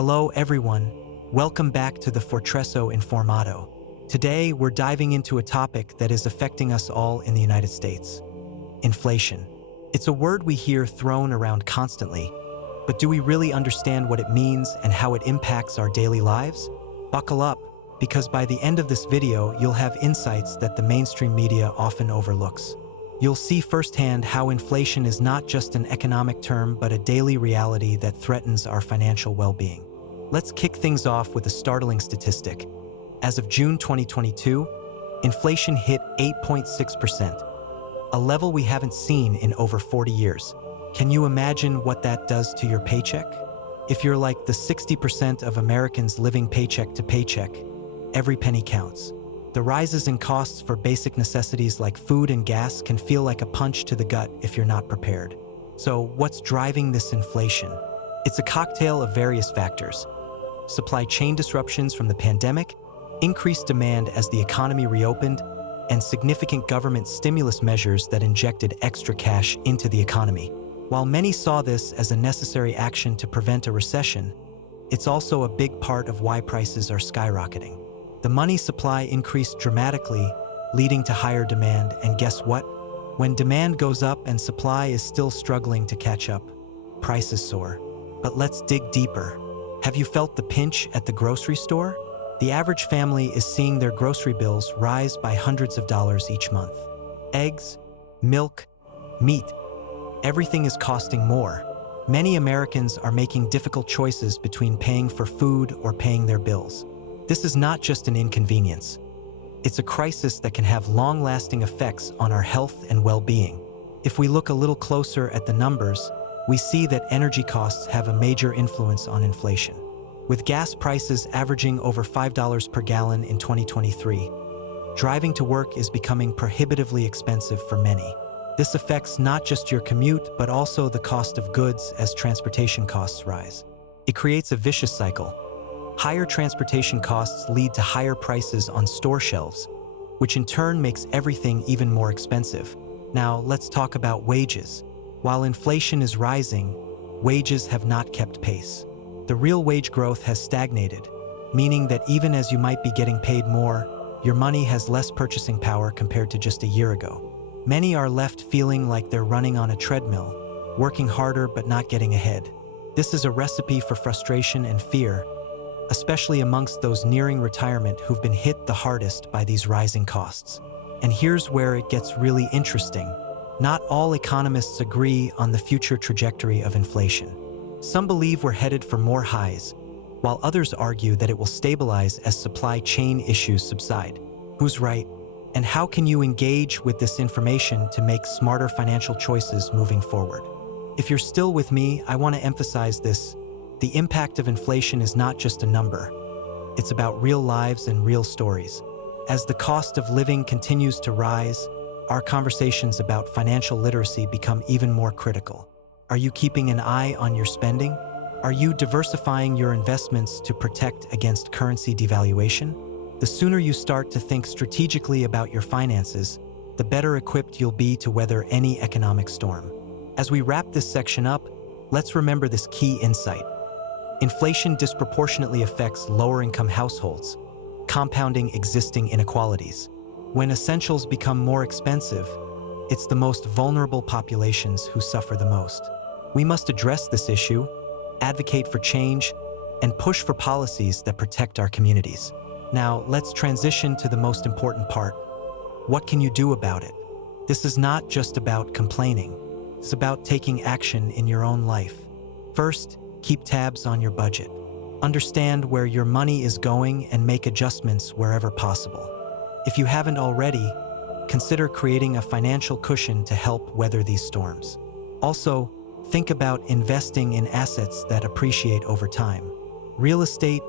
Hello everyone, welcome back to the Fortresso Informato. Today we're diving into a topic that is affecting us all in the United States. Inflation. It's a word we hear thrown around constantly, but do we really understand what it means and how it impacts our daily lives? Buckle up, because by the end of this video you'll have insights that the mainstream media often overlooks. You'll see firsthand how inflation is not just an economic term but a daily reality that threatens our financial well-being. Let's kick things off with a startling statistic. As of June 2022, inflation hit 8.6%, a level we haven't seen in over 40 years. Can you imagine what that does to your paycheck? If you're like the 60% of Americans living paycheck to paycheck, every penny counts. The rises in costs for basic necessities like food and gas can feel like a punch to the gut if you're not prepared. So, what's driving this inflation? It's a cocktail of various factors. Supply chain disruptions from the pandemic, increased demand as the economy reopened, and significant government stimulus measures that injected extra cash into the economy. While many saw this as a necessary action to prevent a recession, it's also a big part of why prices are skyrocketing. The money supply increased dramatically, leading to higher demand, and guess what? When demand goes up and supply is still struggling to catch up, prices soar. But let's dig deeper. Have you felt the pinch at the grocery store? The average family is seeing their grocery bills rise by hundreds of dollars each month. Eggs, milk, meat, everything is costing more. Many Americans are making difficult choices between paying for food or paying their bills. This is not just an inconvenience. It's a crisis that can have long-lasting effects on our health and well-being. If we look a little closer at the numbers, we see that energy costs have a major influence on inflation. With gas prices averaging over $5 per gallon in 2023, driving to work is becoming prohibitively expensive for many. This affects not just your commute, but also the cost of goods as transportation costs rise. It creates a vicious cycle. Higher transportation costs lead to higher prices on store shelves, which in turn makes everything even more expensive. Now, let's talk about wages. While inflation is rising, wages have not kept pace. The real wage growth has stagnated, meaning that even as you might be getting paid more, your money has less purchasing power compared to just a year ago. Many are left feeling like they're running on a treadmill, working harder but not getting ahead. This is a recipe for frustration and fear, especially amongst those nearing retirement who've been hit the hardest by these rising costs. And here's where it gets really interesting. Not all economists agree on the future trajectory of inflation. Some believe we're headed for more highs, while others argue that it will stabilize as supply chain issues subside. Who's right? And how can you engage with this information to make smarter financial choices moving forward? If you're still with me, I want to emphasize this. The impact of inflation is not just a number. It's about real lives and real stories. As the cost of living continues to rise, our conversations about financial literacy become even more critical. Are you keeping an eye on your spending? Are you diversifying your investments to protect against currency devaluation? The sooner you start to think strategically about your finances, the better equipped you'll be to weather any economic storm. As we wrap this section up, let's remember this key insight. Inflation disproportionately affects lower-income households, compounding existing inequalities. When essentials become more expensive, it's the most vulnerable populations who suffer the most. We must address this issue, advocate for change, and push for policies that protect our communities. Now, let's transition to the most important part. What can you do about it? This is not just about complaining. It's about taking action in your own life. First, keep tabs on your budget. Understand where your money is going and make adjustments wherever possible. If you haven't already, consider creating a financial cushion to help weather these storms. Also, think about investing in assets that appreciate over time. Real estate,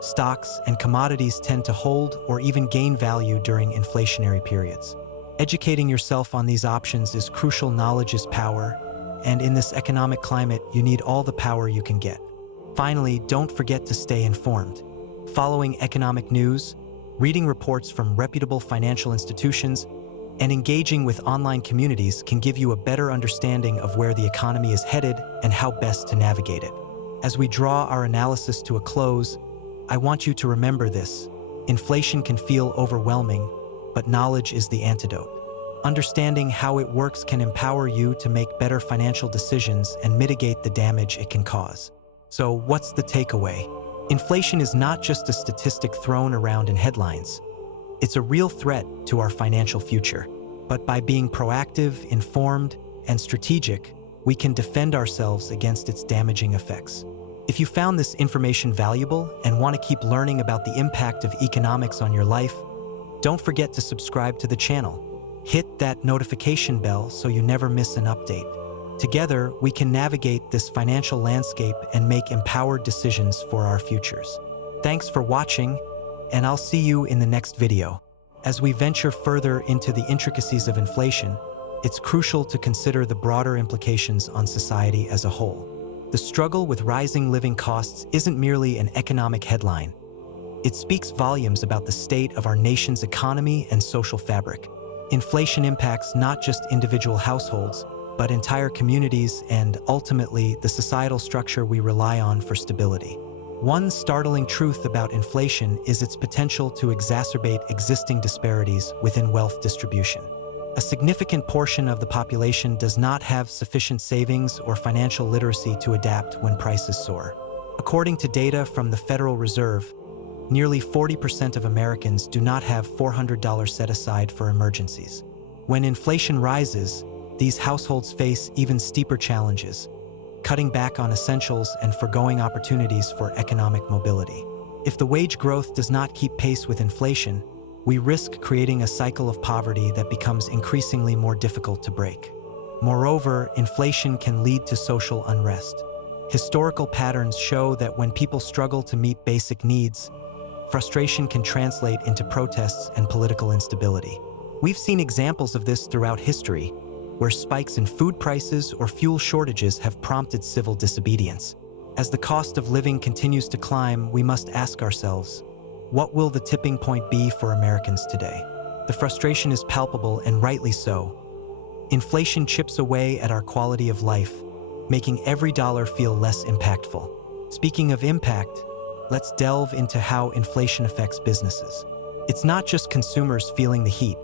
stocks, and commodities tend to hold or even gain value during inflationary periods. Educating yourself on these options is crucial. Knowledge is power, and in this economic climate, you need all the power you can get. Finally, don't forget to stay informed. Following economic news, reading reports from reputable financial institutions, and engaging with online communities can give you a better understanding of where the economy is headed and how best to navigate it. As we draw our analysis to a close, I want you to remember this. Inflation can feel overwhelming, but knowledge is the antidote. Understanding how it works can empower you to make better financial decisions and mitigate the damage it can cause. So, what's the takeaway? Inflation is not just a statistic thrown around in headlines. It's a real threat to our financial future. But by being proactive, informed, and strategic, we can defend ourselves against its damaging effects. If you found this information valuable and want to keep learning about the impact of economics on your life, don't forget to subscribe to the channel. Hit that notification bell so you never miss an update. Together, we can navigate this financial landscape and make empowered decisions for our futures. Thanks for watching, and I'll see you in the next video. As we venture further into the intricacies of inflation, it's crucial to consider the broader implications on society as a whole. The struggle with rising living costs isn't merely an economic headline. It speaks volumes about the state of our nation's economy and social fabric. Inflation impacts not just individual households, but entire communities and, ultimately, the societal structure we rely on for stability. One startling truth about inflation is its potential to exacerbate existing disparities within wealth distribution. A significant portion of the population does not have sufficient savings or financial literacy to adapt when prices soar. According to data from the Federal Reserve, nearly 40% of Americans do not have $400 set aside for emergencies. When inflation rises, these households face even steeper challenges, cutting back on essentials and forgoing opportunities for economic mobility. If the wage growth does not keep pace with inflation, we risk creating a cycle of poverty that becomes increasingly more difficult to break. Moreover, inflation can lead to social unrest. Historical patterns show that when people struggle to meet basic needs, frustration can translate into protests and political instability. We've seen examples of this throughout history, where spikes in food prices or fuel shortages have prompted civil disobedience. As the cost of living continues to climb, we must ask ourselves, what will the tipping point be for Americans today? The frustration is palpable, and rightly so. Inflation chips away at our quality of life, making every dollar feel less impactful. Speaking of impact, let's delve into how inflation affects businesses. It's not just consumers feeling the heat.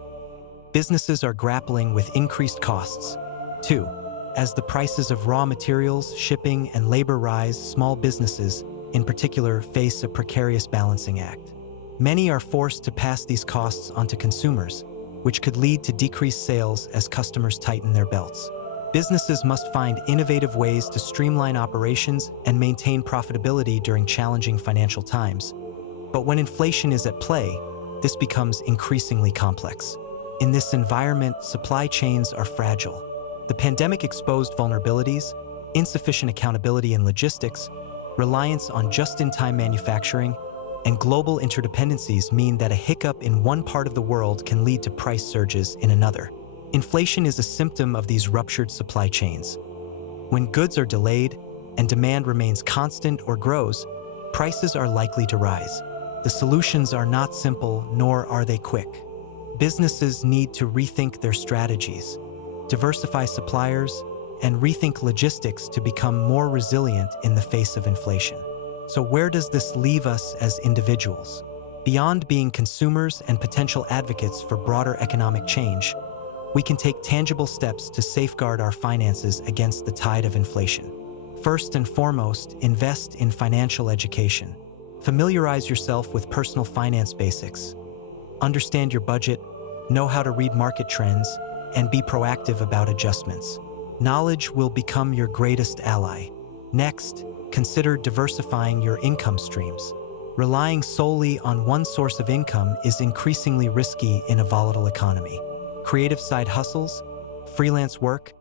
Businesses are grappling with increased costs, too. As the prices of raw materials, shipping, and labor rise, small businesses, in particular, face a precarious balancing act. Many are forced to pass these costs onto consumers, which could lead to decreased sales as customers tighten their belts. Businesses must find innovative ways to streamline operations and maintain profitability during challenging financial times. But when inflation is at play, this becomes increasingly complex. In this environment, supply chains are fragile. The pandemic exposed vulnerabilities, insufficient accountability in logistics, reliance on just-in-time manufacturing, and global interdependencies mean that a hiccup in one part of the world can lead to price surges in another. Inflation is a symptom of these ruptured supply chains. When goods are delayed and demand remains constant or grows, prices are likely to rise. The solutions are not simple, nor are they quick. Businesses need to rethink their strategies, diversify suppliers, and rethink logistics to become more resilient in the face of inflation. So where does this leave us as individuals? Beyond being consumers and potential advocates for broader economic change, we can take tangible steps to safeguard our finances against the tide of inflation. First and foremost, invest in financial education. Familiarize yourself with personal finance basics. Understand your budget, know how to read market trends, and be proactive about adjustments. Knowledge will become your greatest ally. Next, consider diversifying your income streams. Relying solely on one source of income is increasingly risky in a volatile economy. Creative side hustles, freelance work,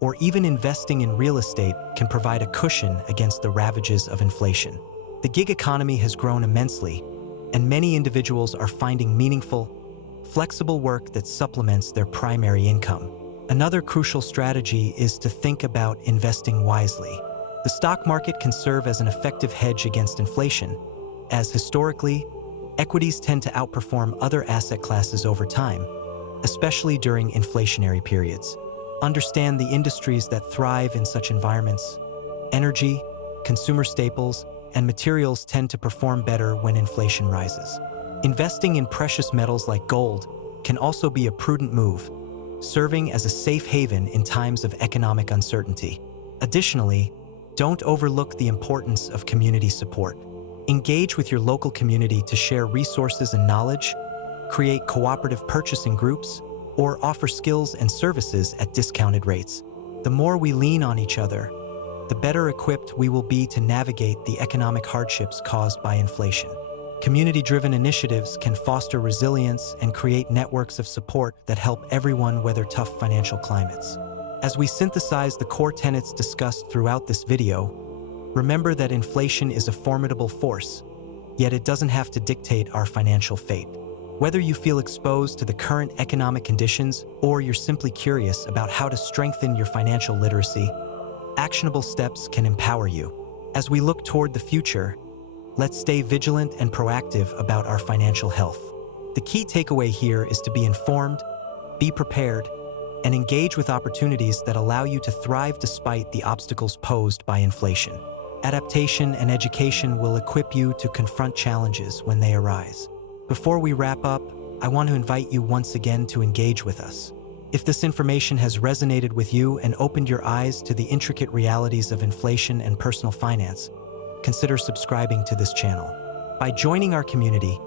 or even investing in real estate can provide a cushion against the ravages of inflation. The gig economy has grown immensely, and many individuals are finding meaningful, flexible work that supplements their primary income. Another crucial strategy is to think about investing wisely. The stock market can serve as an effective hedge against inflation, as historically, equities tend to outperform other asset classes over time, especially during inflationary periods. Understand the industries that thrive in such environments: energy, consumer staples, and materials tend to perform better when inflation rises. Investing in precious metals like gold can also be a prudent move, serving as a safe haven in times of economic uncertainty. Additionally, don't overlook the importance of community support. Engage with your local community to share resources and knowledge, create cooperative purchasing groups, or offer skills and services at discounted rates. The more we lean on each other, the better equipped we will be to navigate the economic hardships caused by inflation. Community-driven initiatives can foster resilience and create networks of support that help everyone weather tough financial climates. As we synthesize the core tenets discussed throughout this video, remember that inflation is a formidable force, yet it doesn't have to dictate our financial fate. Whether you feel exposed to the current economic conditions or you're simply curious about how to strengthen your financial literacy, actionable steps can empower you. As we look toward the future, let's stay vigilant and proactive about our financial health. The key takeaway here is to be informed, be prepared, and engage with opportunities that allow you to thrive despite the obstacles posed by inflation. Adaptation and education will equip you to confront challenges when they arise. Before we wrap up, I want to invite you once again to engage with us. If this information has resonated with you and opened your eyes to the intricate realities of inflation and personal finance, consider subscribing to this channel. By joining our community,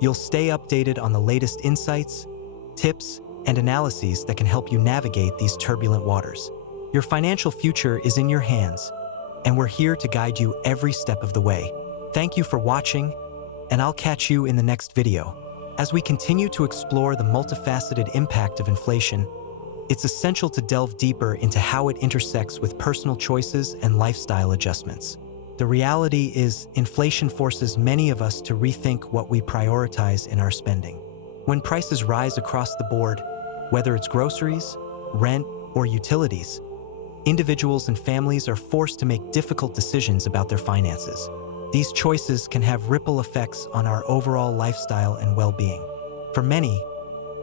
you'll stay updated on the latest insights, tips, and analyses that can help you navigate these turbulent waters. Your financial future is in your hands, and we're here to guide you every step of the way. Thank you for watching, and I'll catch you in the next video. As we continue to explore the multifaceted impact of inflation, it's essential to delve deeper into how it intersects with personal choices and lifestyle adjustments. The reality is, inflation forces many of us to rethink what we prioritize in our spending. When prices rise across the board, whether it's groceries, rent, or utilities, individuals and families are forced to make difficult decisions about their finances. These choices can have ripple effects on our overall lifestyle and well-being. For many,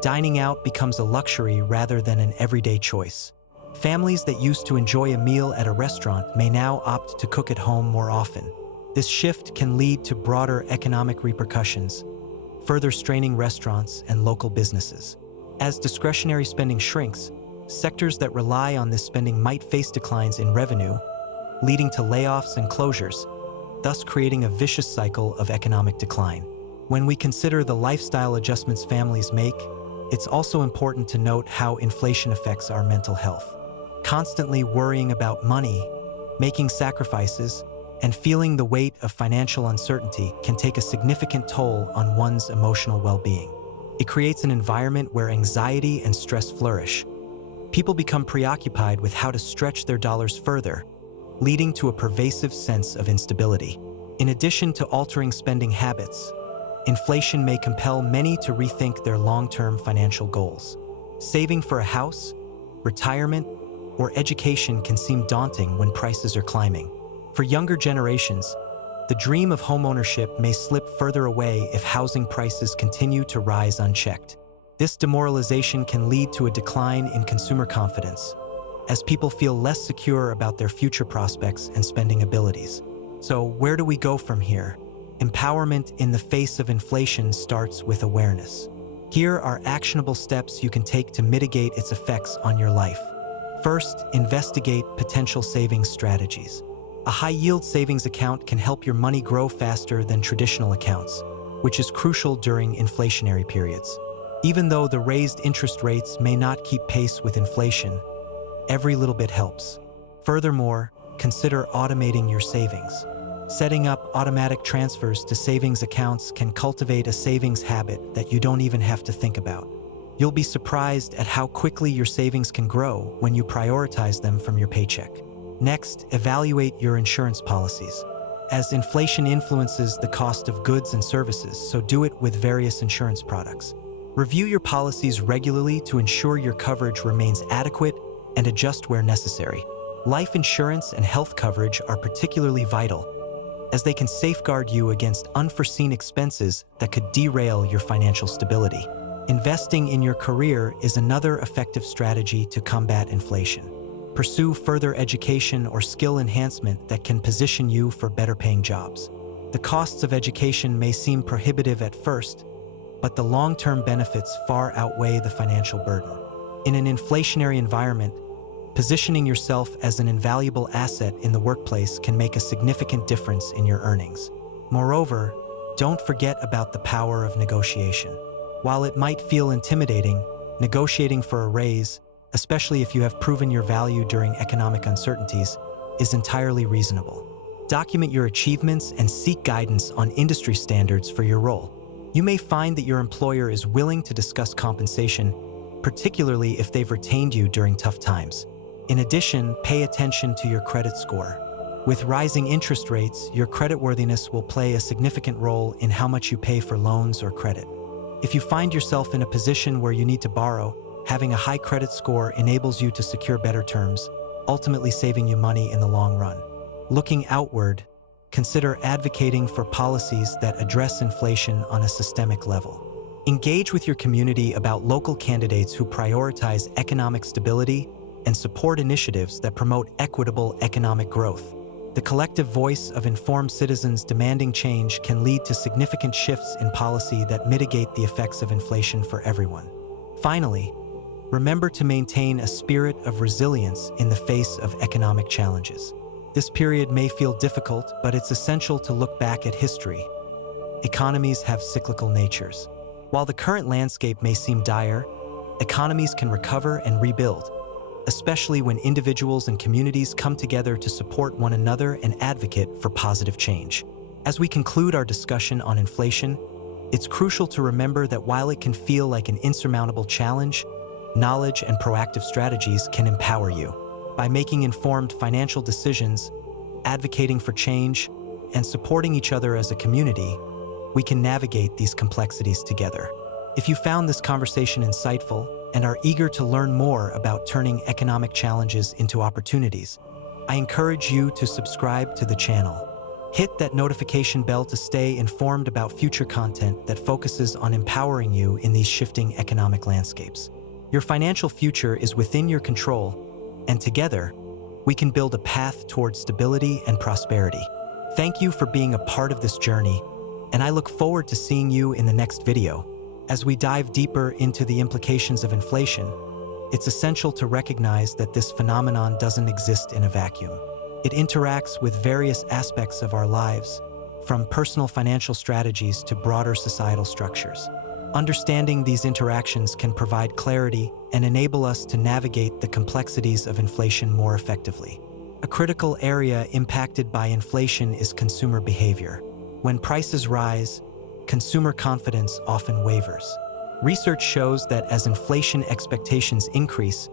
dining out becomes a luxury rather than an everyday choice. Families that used to enjoy a meal at a restaurant may now opt to cook at home more often. This shift can lead to broader economic repercussions, further straining restaurants and local businesses. As discretionary spending shrinks, sectors that rely on this spending might face declines in revenue, leading to layoffs and closures, thus creating a vicious cycle of economic decline. When we consider the lifestyle adjustments families make, it's also important to note how inflation affects our mental health. Constantly worrying about money, making sacrifices, and feeling the weight of financial uncertainty can take a significant toll on one's emotional well-being. It creates an environment where anxiety and stress flourish. People become preoccupied with how to stretch their dollars further, leading to a pervasive sense of instability. In addition to altering spending habits, inflation may compel many to rethink their long-term financial goals. Saving for a house, retirement, or education can seem daunting when prices are climbing. For younger generations, the dream of homeownership may slip further away if housing prices continue to rise unchecked. This demoralization can lead to a decline in consumer confidence, as people feel less secure about their future prospects and spending abilities. So, where do we go from here? Empowerment in the face of inflation starts with awareness. Here are actionable steps you can take to mitigate its effects on your life. First, investigate potential savings strategies. A high-yield savings account can help your money grow faster than traditional accounts, which is crucial during inflationary periods. Even though the raised interest rates may not keep pace with inflation, every little bit helps. Furthermore, consider automating your savings. Setting up automatic transfers to savings accounts can cultivate a savings habit that you don't even have to think about. You'll be surprised at how quickly your savings can grow when you prioritize them from your paycheck. Next, evaluate your insurance policies. As inflation influences the cost of goods and services, so do it with various insurance products. Review your policies regularly to ensure your coverage remains adequate and adjust where necessary. Life insurance and health coverage are particularly vital, as they can safeguard you against unforeseen expenses that could derail your financial stability. Investing in your career is another effective strategy to combat inflation. Pursue further education or skill enhancement that can position you for better-paying jobs. The costs of education may seem prohibitive at first, but the long-term benefits far outweigh the financial burden. In an inflationary environment, positioning yourself as an invaluable asset in the workplace can make a significant difference in your earnings. Moreover, don't forget about the power of negotiation. While it might feel intimidating, negotiating for a raise, especially if you have proven your value during economic uncertainties, is entirely reasonable. Document your achievements and seek guidance on industry standards for your role. You may find that your employer is willing to discuss compensation, particularly if they've retained you during tough times. In addition, pay attention to your credit score. With rising interest rates, your creditworthiness will play a significant role in how much you pay for loans or credit. If you find yourself in a position where you need to borrow, having a high credit score enables you to secure better terms, ultimately saving you money in the long run. Looking outward, consider advocating for policies that address inflation on a systemic level. Engage with your community about local candidates who prioritize economic stability and support initiatives that promote equitable economic growth. The collective voice of informed citizens demanding change can lead to significant shifts in policy that mitigate the effects of inflation for everyone. Finally, remember to maintain a spirit of resilience in the face of economic challenges. This period may feel difficult, but it's essential to look back at history. Economies have cyclical natures. While the current landscape may seem dire, economies can recover and rebuild, especially when individuals and communities come together to support one another and advocate for positive change. As we conclude our discussion on inflation, it's crucial to remember that while it can feel like an insurmountable challenge, knowledge and proactive strategies can empower you. By making informed financial decisions, advocating for change, and supporting each other as a community, we can navigate these complexities together. If you found this conversation insightful and are eager to learn more about turning economic challenges into opportunities, I encourage you to subscribe to the channel. Hit that notification bell to stay informed about future content that focuses on empowering you in these shifting economic landscapes. Your financial future is within your control, and together, we can build a path towards stability and prosperity. Thank you for being a part of this journey, and I look forward to seeing you in the next video. As we dive deeper into the implications of inflation, it's essential to recognize that this phenomenon doesn't exist in a vacuum. It interacts with various aspects of our lives, from personal financial strategies to broader societal structures. Understanding these interactions can provide clarity and enable us to navigate the complexities of inflation more effectively. A critical area impacted by inflation is consumer behavior. When prices rise, consumer confidence often wavers. Research shows that as inflation expectations increase,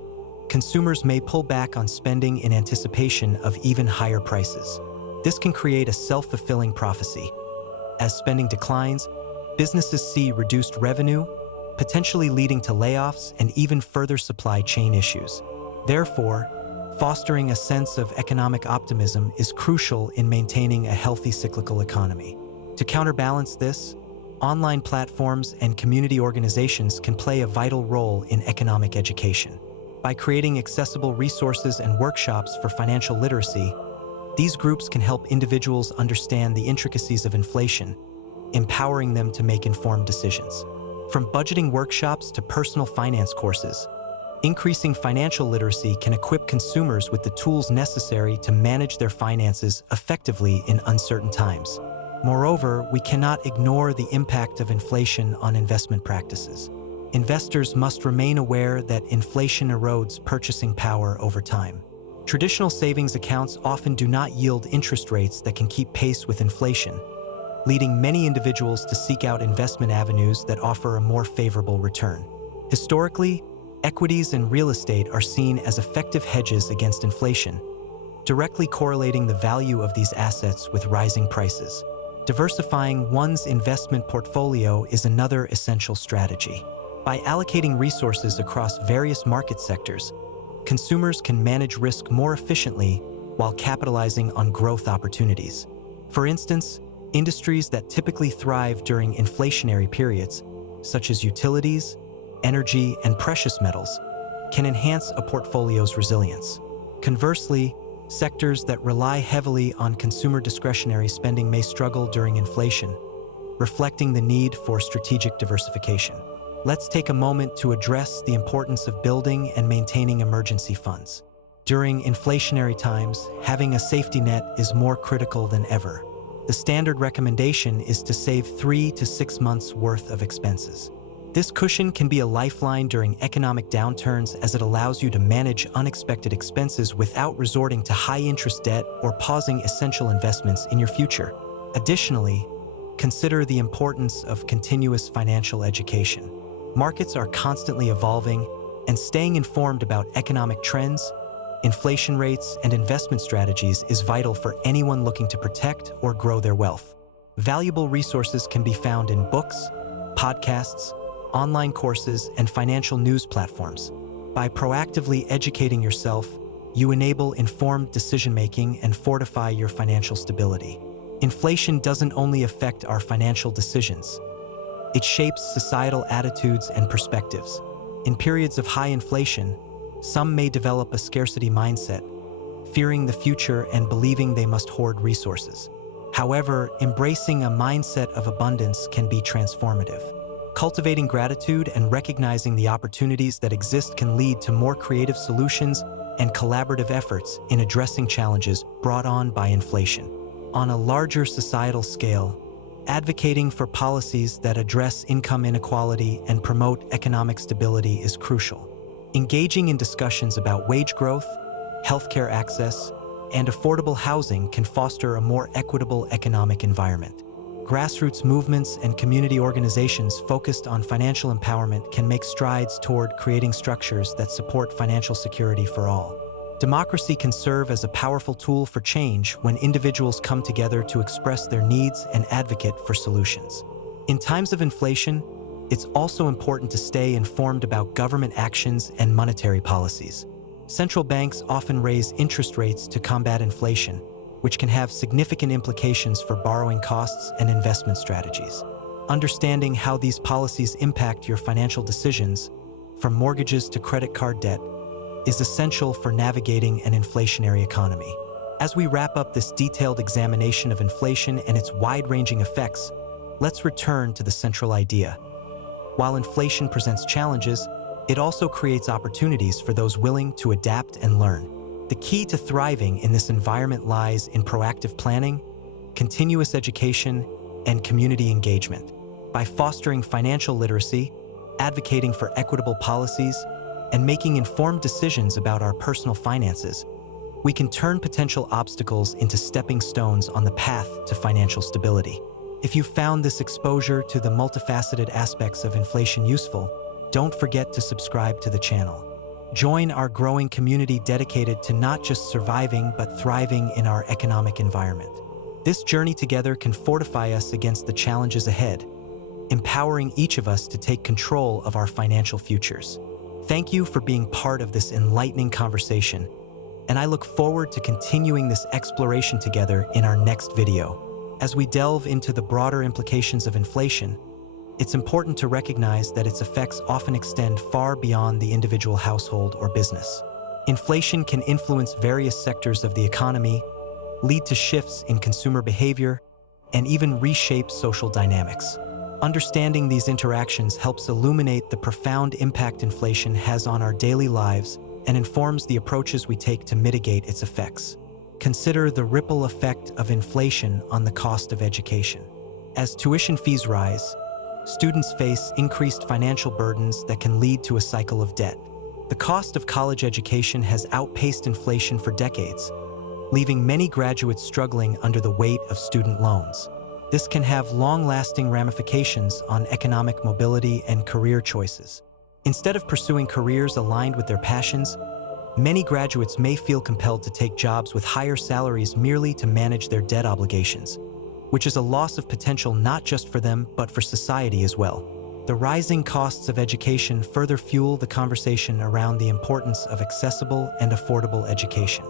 consumers may pull back on spending in anticipation of even higher prices. This can create a self-fulfilling prophecy. As spending declines, businesses see reduced revenue, potentially leading to layoffs and even further supply chain issues. Therefore, fostering a sense of economic optimism is crucial in maintaining a healthy cyclical economy. To counterbalance this, online platforms and community organizations can play a vital role in economic education. By creating accessible resources and workshops for financial literacy, these groups can help individuals understand the intricacies of inflation, empowering them to make informed decisions. From budgeting workshops to personal finance courses, increasing financial literacy can equip consumers with the tools necessary to manage their finances effectively in uncertain times. Moreover, we cannot ignore the impact of inflation on investment practices. Investors must remain aware that inflation erodes purchasing power over time. Traditional savings accounts often do not yield interest rates that can keep pace with inflation, leading many individuals to seek out investment avenues that offer a more favorable return. Historically, equities and real estate are seen as effective hedges against inflation, directly correlating the value of these assets with rising prices. Diversifying one's investment portfolio is another essential strategy. By allocating resources across various market sectors, consumers can manage risk more efficiently while capitalizing on growth opportunities. For instance, industries that typically thrive during inflationary periods, such as utilities, energy, and precious metals, can enhance a portfolio's resilience. Conversely, sectors that rely heavily on consumer discretionary spending may struggle during inflation, reflecting the need for strategic diversification. Let's take a moment to address the importance of building and maintaining emergency funds. During inflationary times, having a safety net is more critical than ever. The standard recommendation is to save 3 to 6 months' worth of expenses. This cushion can be a lifeline during economic downturns as it allows you to manage unexpected expenses without resorting to high-interest debt or pausing essential investments in your future. Additionally, consider the importance of continuous financial education. Markets are constantly evolving, and staying informed about economic trends, inflation rates, and investment strategies is vital for anyone looking to protect or grow their wealth. Valuable resources can be found in books, podcasts, online courses, and financial news platforms. By proactively educating yourself, you enable informed decision-making and fortify your financial stability. Inflation doesn't only affect our financial decisions. It shapes societal attitudes and perspectives. In periods of high inflation, some may develop a scarcity mindset, fearing the future and believing they must hoard resources. However, embracing a mindset of abundance can be transformative. Cultivating gratitude and recognizing the opportunities that exist can lead to more creative solutions and collaborative efforts in addressing challenges brought on by inflation. On a larger societal scale, advocating for policies that address income inequality and promote economic stability is crucial. Engaging in discussions about wage growth, healthcare access, and affordable housing can foster a more equitable economic environment. Grassroots movements and community organizations focused on financial empowerment can make strides toward creating structures that support financial security for all. Democracy can serve as a powerful tool for change when individuals come together to express their needs and advocate for solutions. In times of inflation, it's also important to stay informed about government actions and monetary policies. Central banks often raise interest rates to combat inflation, which can have significant implications for borrowing costs and investment strategies. Understanding how these policies impact your financial decisions, from mortgages to credit card debt, is essential for navigating an inflationary economy. As we wrap up this detailed examination of inflation and its wide-ranging effects, let's return to the central idea. While inflation presents challenges, it also creates opportunities for those willing to adapt and learn. The key to thriving in this environment lies in proactive planning, continuous education, and community engagement. By fostering financial literacy, advocating for equitable policies, and making informed decisions about our personal finances, we can turn potential obstacles into stepping stones on the path to financial stability. If you found this exposure to the multifaceted aspects of inflation useful, don't forget to subscribe to the channel. Join our growing community dedicated to not just surviving but thriving in our economic environment. This journey together can fortify us against the challenges ahead, empowering each of us to take control of our financial futures. Thank you for being part of this enlightening conversation, and I look forward to continuing this exploration together in our next video. As we delve into the broader implications of inflation, it's important to recognize that its effects often extend far beyond the individual household or business. Inflation can influence various sectors of the economy, lead to shifts in consumer behavior, and even reshape social dynamics. Understanding these interactions helps illuminate the profound impact inflation has on our daily lives and informs the approaches we take to mitigate its effects. Consider the ripple effect of inflation on the cost of education. As tuition fees rise, students face increased financial burdens that can lead to a cycle of debt. The cost of college education has outpaced inflation for decades, leaving many graduates struggling under the weight of student loans. This can have long-lasting ramifications on economic mobility and career choices. Instead of pursuing careers aligned with their passions, many graduates may feel compelled to take jobs with higher salaries merely to manage their debt obligations, which is a loss of potential not just for them but for society as well. The rising costs of education further fuel the conversation around the importance of accessible and affordable education.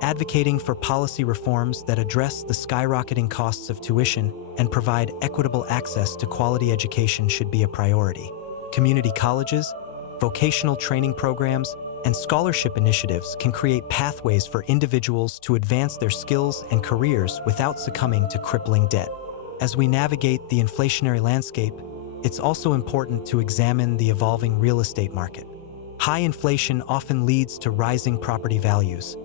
Advocating for policy reforms that address the skyrocketing costs of tuition and provide equitable access to quality education should be a priority. Community colleges, vocational training programs, and scholarship initiatives can create pathways for individuals to advance their skills and careers without succumbing to crippling debt. As we navigate the inflationary landscape, it's also important to examine the evolving real estate market. High inflation often leads to rising property values,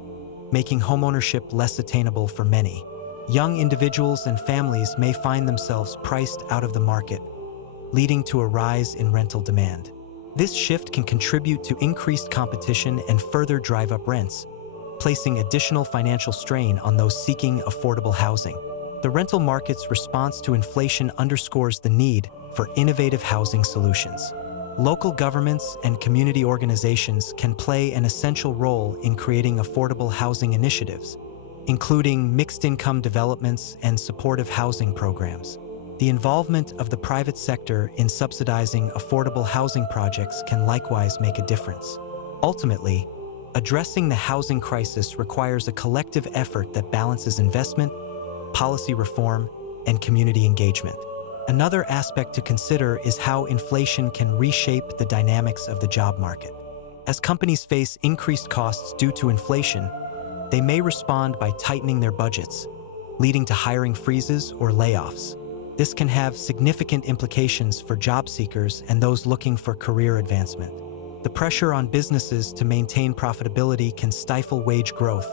making homeownership less attainable for many. Young individuals and families may find themselves priced out of the market, leading to a rise in rental demand. This shift can contribute to increased competition and further drive up rents, placing additional financial strain on those seeking affordable housing. The rental market's response to inflation underscores the need for innovative housing solutions. Local governments and community organizations can play an essential role in creating affordable housing initiatives, including mixed-income developments and supportive housing programs. The involvement of the private sector in subsidizing affordable housing projects can likewise make a difference. Ultimately, addressing the housing crisis requires a collective effort that balances investment, policy reform, and community engagement. Another aspect to consider is how inflation can reshape the dynamics of the job market. As companies face increased costs due to inflation, they may respond by tightening their budgets, leading to hiring freezes or layoffs. This can have significant implications for job seekers and those looking for career advancement. The pressure on businesses to maintain profitability can stifle wage growth,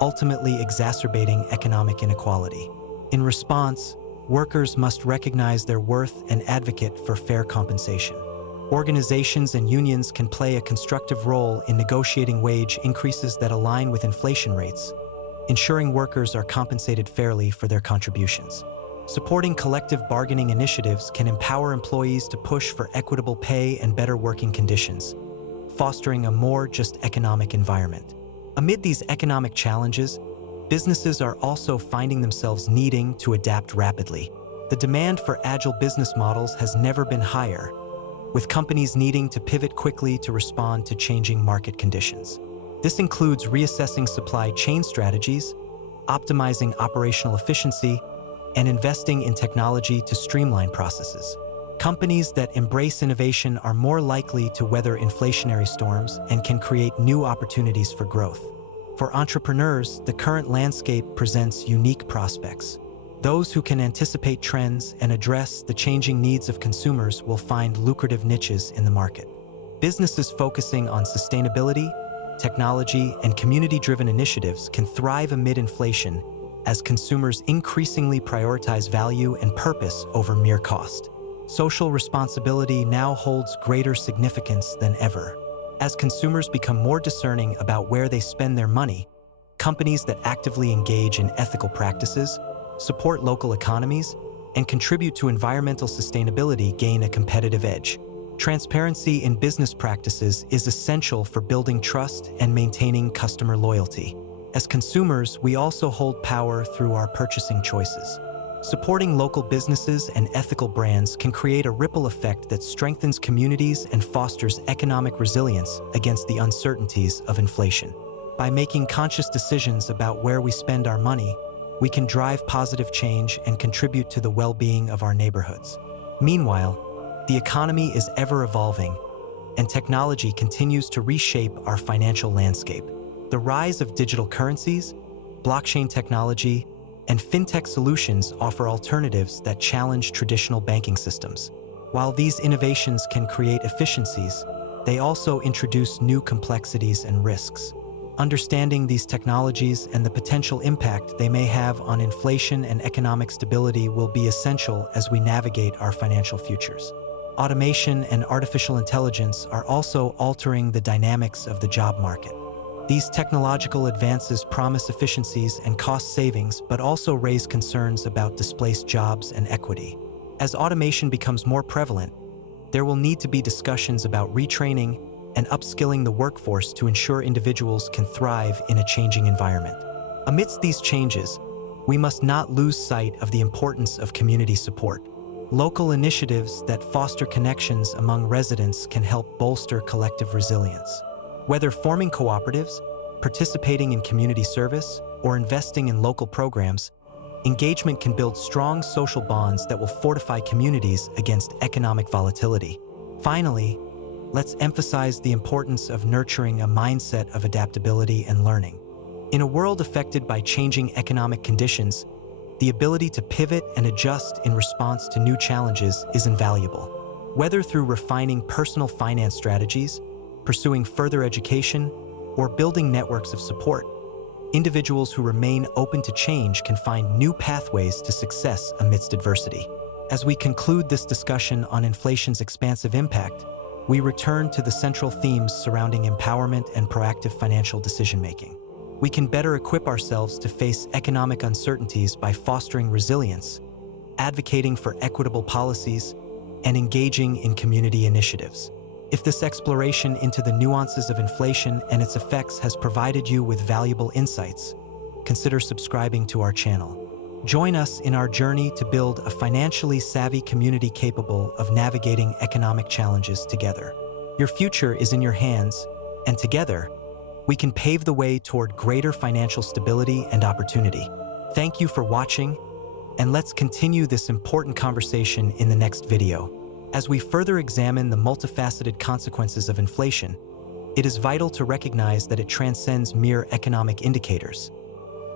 ultimately exacerbating economic inequality. In response, workers must recognize their worth and advocate for fair compensation. Organizations and unions can play a constructive role in negotiating wage increases that align with inflation rates, ensuring workers are compensated fairly for their contributions. Supporting collective bargaining initiatives can empower employees to push for equitable pay and better working conditions, fostering a more just economic environment. Amid these economic challenges, businesses are also finding themselves needing to adapt rapidly. The demand for agile business models has never been higher, with companies needing to pivot quickly to respond to changing market conditions. This includes reassessing supply chain strategies, optimizing operational efficiency, and investing in technology to streamline processes. Companies that embrace innovation are more likely to weather inflationary storms and can create new opportunities for growth. For entrepreneurs, the current landscape presents unique prospects. Those who can anticipate trends and address the changing needs of consumers will find lucrative niches in the market. Businesses focusing on sustainability, technology, and community-driven initiatives can thrive amid inflation as consumers increasingly prioritize value and purpose over mere cost. Social responsibility now holds greater significance than ever. As consumers become more discerning about where they spend their money, companies that actively engage in ethical practices, support local economies, and contribute to environmental sustainability gain a competitive edge. Transparency in business practices is essential for building trust and maintaining customer loyalty. As consumers, we also hold power through our purchasing choices. Supporting local businesses and ethical brands can create a ripple effect that strengthens communities and fosters economic resilience against the uncertainties of inflation. By making conscious decisions about where we spend our money, we can drive positive change and contribute to the well-being of our neighborhoods. Meanwhile, the economy is ever evolving, and technology continues to reshape our financial landscape. The rise of digital currencies, blockchain technology, and fintech solutions offer alternatives that challenge traditional banking systems. While these innovations can create efficiencies, they also introduce new complexities and risks. Understanding these technologies and the potential impact they may have on inflation and economic stability will be essential as we navigate our financial futures. Automation and artificial intelligence are also altering the dynamics of the job market. These technological advances promise efficiencies and cost savings, but also raise concerns about displaced jobs and equity. As automation becomes more prevalent, there will need to be discussions about retraining and upskilling the workforce to ensure individuals can thrive in a changing environment. Amidst these changes, we must not lose sight of the importance of community support. Local initiatives that foster connections among residents can help bolster collective resilience. Whether forming cooperatives, participating in community service, or investing in local programs, engagement can build strong social bonds that will fortify communities against economic volatility. Finally, let's emphasize the importance of nurturing a mindset of adaptability and learning. In a world affected by changing economic conditions, the ability to pivot and adjust in response to new challenges is invaluable. Whether through refining personal finance strategies, pursuing further education, or building networks of support, individuals who remain open to change can find new pathways to success amidst adversity. As we conclude this discussion on inflation's expansive impact, we return to the central themes surrounding empowerment and proactive financial decision-making. We can better equip ourselves to face economic uncertainties by fostering resilience, advocating for equitable policies, and engaging in community initiatives. If this exploration into the nuances of inflation and its effects has provided you with valuable insights, consider subscribing to our channel. Join us in our journey to build a financially savvy community capable of navigating economic challenges together. Your future is in your hands, and together, we can pave the way toward greater financial stability and opportunity. Thank you for watching, and let's continue this important conversation in the next video. As we further examine the multifaceted consequences of inflation, it is vital to recognize that it transcends mere economic indicators.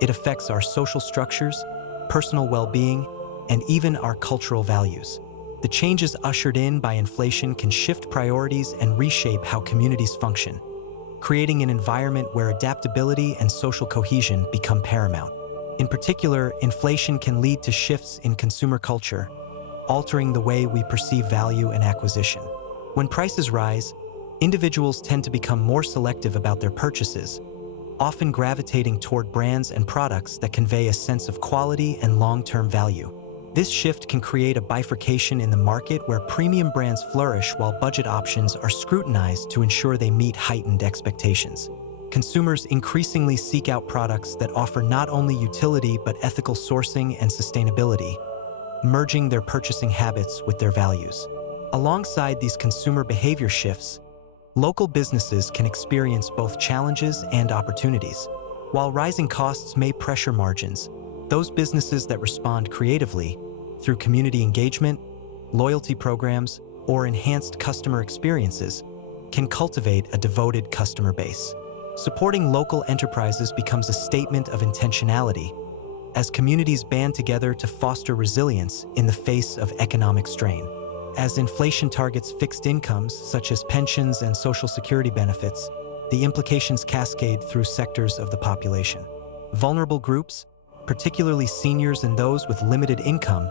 It affects our social structures, personal well-being, and even our cultural values. The changes ushered in by inflation can shift priorities and reshape how communities function, creating an environment where adaptability and social cohesion become paramount. In particular, inflation can lead to shifts in consumer culture, altering the way we perceive value and acquisition. When prices rise, individuals tend to become more selective about their purchases, often gravitating toward brands and products that convey a sense of quality and long-term value. This shift can create a bifurcation in the market where premium brands flourish while budget options are scrutinized to ensure they meet heightened expectations. Consumers increasingly seek out products that offer not only utility but ethical sourcing and sustainability, merging their purchasing habits with their values. Alongside these consumer behavior shifts, local businesses can experience both challenges and opportunities. While rising costs may pressure margins, those businesses that respond creatively through community engagement, loyalty programs, or enhanced customer experiences can cultivate a devoted customer base. Supporting local enterprises becomes a statement of intentionality as communities band together to foster resilience in the face of economic strain. As inflation targets fixed incomes, such as pensions and social security benefits, the implications cascade through sectors of the population. Vulnerable groups, particularly seniors and those with limited income,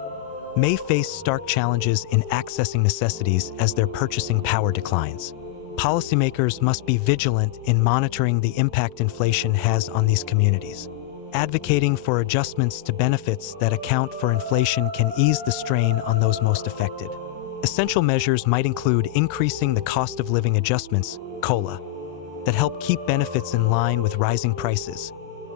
may face stark challenges in accessing necessities as their purchasing power declines. Policymakers must be vigilant in monitoring the impact inflation has on these communities. Advocating for adjustments to benefits that account for inflation can ease the strain on those most affected. Essential measures might include increasing the cost of living adjustments, COLA, that help keep benefits in line with rising prices,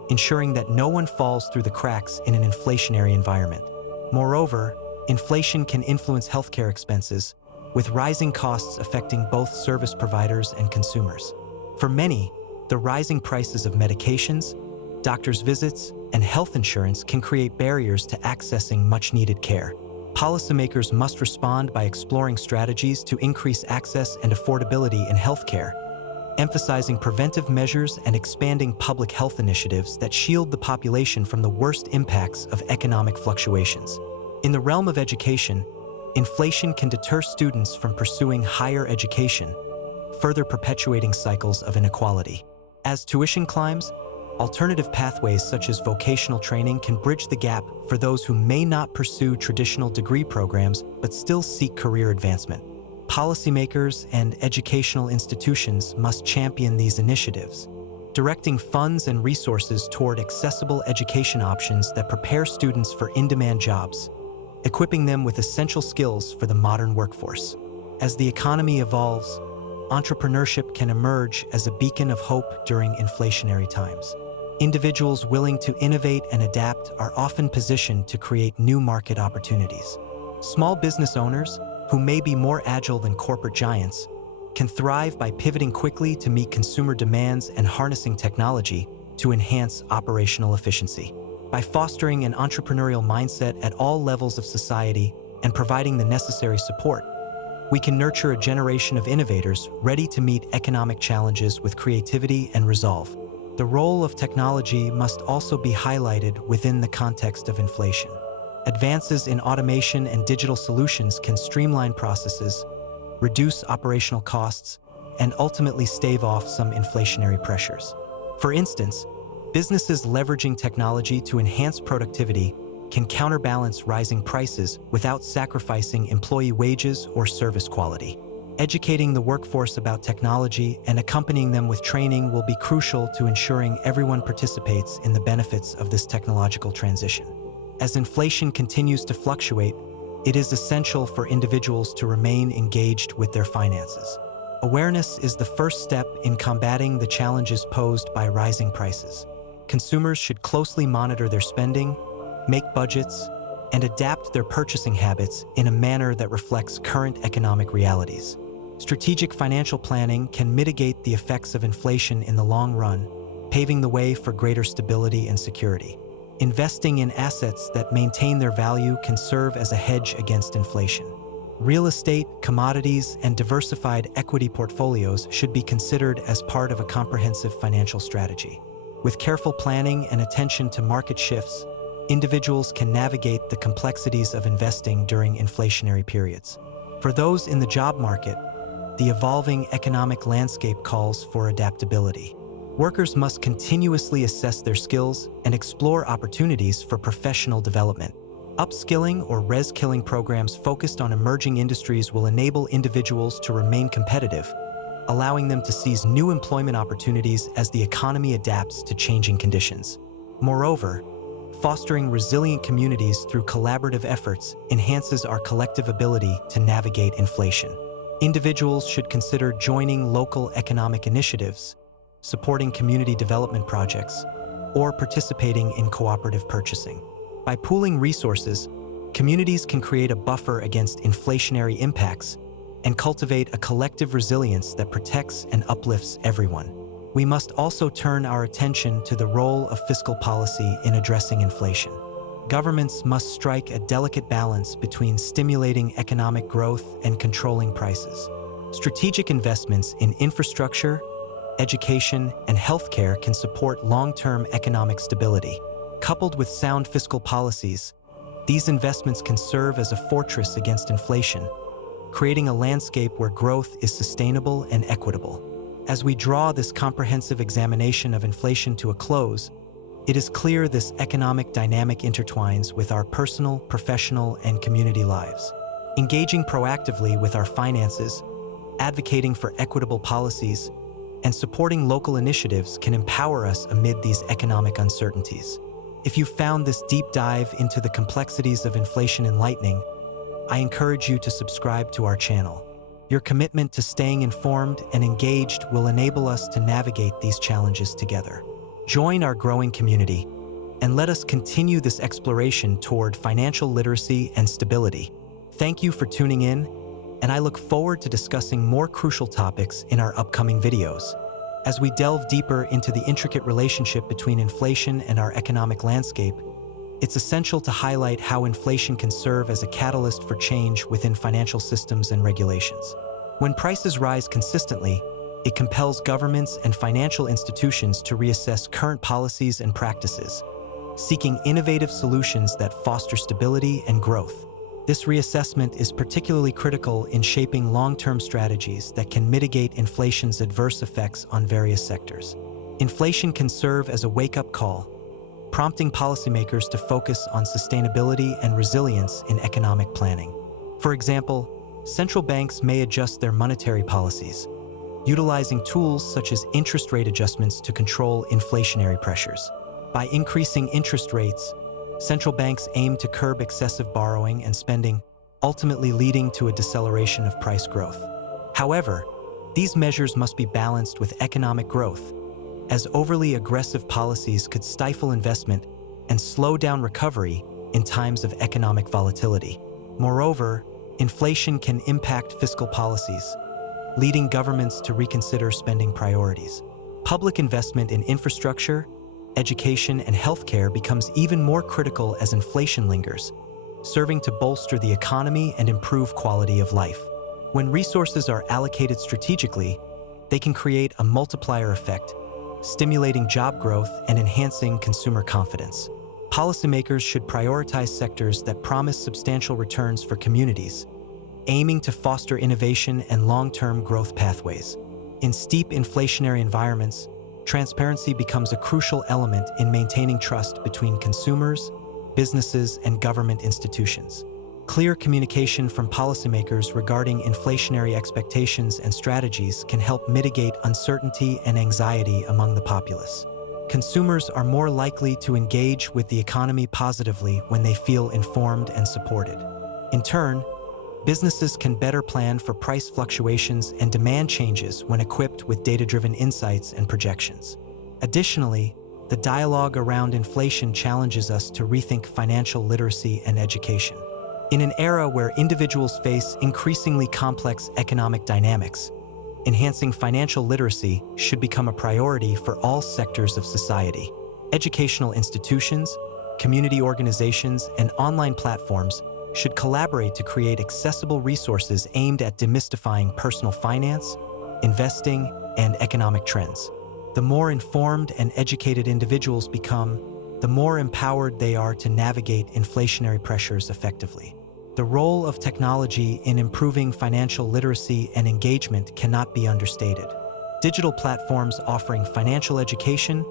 ensuring that no one falls through the cracks in an inflationary environment. Moreover, inflation can influence healthcare expenses, with rising costs affecting both service providers and consumers. For many, the rising prices of medications, doctor's visits, and health insurance can create barriers to accessing much-needed care. Policymakers must respond by exploring strategies to increase access and affordability in healthcare, emphasizing preventive measures and expanding public health initiatives that shield the population from the worst impacts of economic fluctuations. In the realm of education, inflation can deter students from pursuing higher education, further perpetuating cycles of inequality. As tuition climbs, alternative pathways such as vocational training can bridge the gap for those who may not pursue traditional degree programs but still seek career advancement. Policymakers and educational institutions must champion these initiatives, directing funds and resources toward accessible education options that prepare students for in-demand jobs, equipping them with essential skills for the modern workforce. As the economy evolves, entrepreneurship can emerge as a beacon of hope during inflationary times. Individuals willing to innovate and adapt are often positioned to create new market opportunities. Small business owners, who may be more agile than corporate giants, can thrive by pivoting quickly to meet consumer demands and harnessing technology to enhance operational efficiency. By fostering an entrepreneurial mindset at all levels of society and providing the necessary support, we can nurture a generation of innovators ready to meet economic challenges with creativity and resolve. The role of technology must also be highlighted within the context of inflation. Advances in automation and digital solutions can streamline processes, reduce operational costs, and ultimately stave off some inflationary pressures. For instance, businesses leveraging technology to enhance productivity can counterbalance rising prices without sacrificing employee wages or service quality. Educating the workforce about technology and accompanying them with training will be crucial to ensuring everyone participates in the benefits of this technological transition. As inflation continues to fluctuate, it is essential for individuals to remain engaged with their finances. Awareness is the first step in combating the challenges posed by rising prices. Consumers should closely monitor their spending, make budgets, and adapt their purchasing habits in a manner that reflects current economic realities. Strategic financial planning can mitigate the effects of inflation in the long run, paving the way for greater stability and security. Investing in assets that maintain their value can serve as a hedge against inflation. Real estate, commodities, and diversified equity portfolios should be considered as part of a comprehensive financial strategy. With careful planning and attention to market shifts, individuals can navigate the complexities of investing during inflationary periods. For those in the job market, the evolving economic landscape calls for adaptability. Workers must continuously assess their skills and explore opportunities for professional development. Upskilling or reskilling programs focused on emerging industries will enable individuals to remain competitive, allowing them to seize new employment opportunities as the economy adapts to changing conditions. Moreover, fostering resilient communities through collaborative efforts enhances our collective ability to navigate inflation. Individuals should consider joining local economic initiatives, supporting community development projects, or participating in cooperative purchasing. By pooling resources, communities can create a buffer against inflationary impacts and cultivate a collective resilience that protects and uplifts everyone. We must also turn our attention to the role of fiscal policy in addressing inflation. Governments must strike a delicate balance between stimulating economic growth and controlling prices. Strategic investments in infrastructure, education, and healthcare can support long-term economic stability. Coupled with sound fiscal policies, these investments can serve as a fortress against inflation, creating a landscape where growth is sustainable and equitable. As we draw this comprehensive examination of inflation to a close, it is clear this economic dynamic intertwines with our personal, professional, and community lives. Engaging proactively with our finances, advocating for equitable policies, and supporting local initiatives can empower us amid these economic uncertainties. If you found this deep dive into the complexities of inflation enlightening, I encourage you to subscribe to our channel. Your commitment to staying informed and engaged will enable us to navigate these challenges together. Join our growing community, and let us continue this exploration toward financial literacy and stability. Thank you for tuning in, and I look forward to discussing more crucial topics in our upcoming videos. As we delve deeper into the intricate relationship between inflation and our economic landscape, it's essential to highlight how inflation can serve as a catalyst for change within financial systems and regulations. When prices rise consistently, it compels governments and financial institutions to reassess current policies and practices, seeking innovative solutions that foster stability and growth. This reassessment is particularly critical in shaping long-term strategies that can mitigate inflation's adverse effects on various sectors. Inflation can serve as a wake-up call, prompting policymakers to focus on sustainability and resilience in economic planning. For example, central banks may adjust their monetary policies, utilizing tools such as interest rate adjustments to control inflationary pressures. By increasing interest rates, central banks aim to curb excessive borrowing and spending, ultimately leading to a deceleration of price growth. However, these measures must be balanced with economic growth, as overly aggressive policies could stifle investment and slow down recovery in times of economic volatility. Moreover, inflation can impact fiscal policies, leading governments to reconsider spending priorities. Public investment in infrastructure, education, and healthcare becomes even more critical as inflation lingers, serving to bolster the economy and improve quality of life. When resources are allocated strategically, they can create a multiplier effect, stimulating job growth and enhancing consumer confidence. Policymakers should prioritize sectors that promise substantial returns for communities, aiming to foster innovation and long-term growth pathways. In steep inflationary environments, transparency becomes a crucial element in maintaining trust between consumers, businesses, and government institutions. Clear communication from policymakers regarding inflationary expectations and strategies can help mitigate uncertainty and anxiety among the populace. Consumers are more likely to engage with the economy positively when they feel informed and supported. In turn, businesses can better plan for price fluctuations and demand changes when equipped with data-driven insights and projections. Additionally, the dialogue around inflation challenges us to rethink financial literacy and education. In an era where individuals face increasingly complex economic dynamics, enhancing financial literacy should become a priority for all sectors of society. Educational institutions, community organizations, and online platforms should collaborate to create accessible resources aimed at demystifying personal finance, investing, and economic trends. The more informed and educated individuals become, the more empowered they are to navigate inflationary pressures effectively. The role of technology in improving financial literacy and engagement cannot be understated. Digital platforms offering financial education,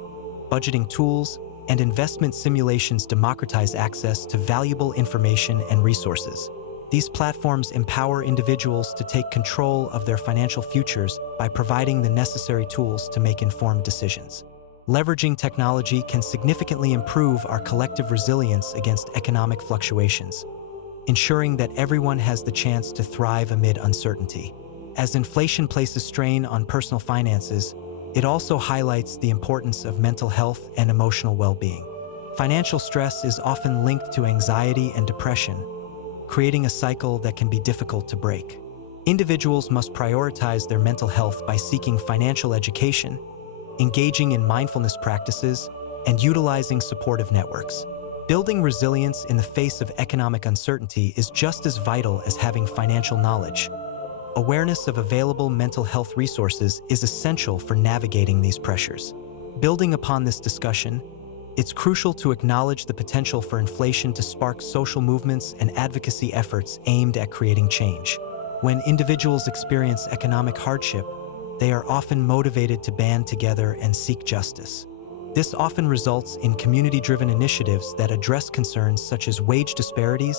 budgeting tools, and investment simulations democratize access to valuable information and resources. These platforms empower individuals to take control of their financial futures by providing the necessary tools to make informed decisions. Leveraging technology can significantly improve our collective resilience against economic fluctuations, ensuring that everyone has the chance to thrive amid uncertainty. As inflation places strain on personal finances, it also highlights the importance of mental health and emotional well-being. Financial stress is often linked to anxiety and depression, creating a cycle that can be difficult to break. Individuals must prioritize their mental health by seeking financial education, engaging in mindfulness practices, and utilizing supportive networks. Building resilience in the face of economic uncertainty is just as vital as having financial knowledge. Awareness of available mental health resources is essential for navigating these pressures. Building upon this discussion, it's crucial to acknowledge the potential for inflation to spark social movements and advocacy efforts aimed at creating change. When individuals experience economic hardship, they are often motivated to band together and seek justice. This often results in community-driven initiatives that address concerns such as wage disparities,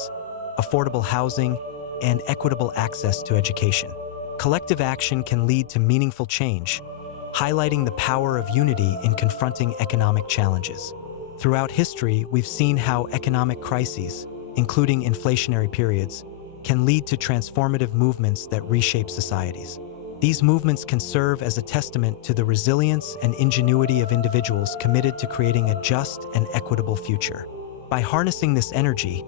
affordable housing, and equitable access to education. Collective action can lead to meaningful change, highlighting the power of unity in confronting economic challenges. Throughout history, we've seen how economic crises, including inflationary periods, can lead to transformative movements that reshape societies. These movements can serve as a testament to the resilience and ingenuity of individuals committed to creating a just and equitable future. By harnessing this energy,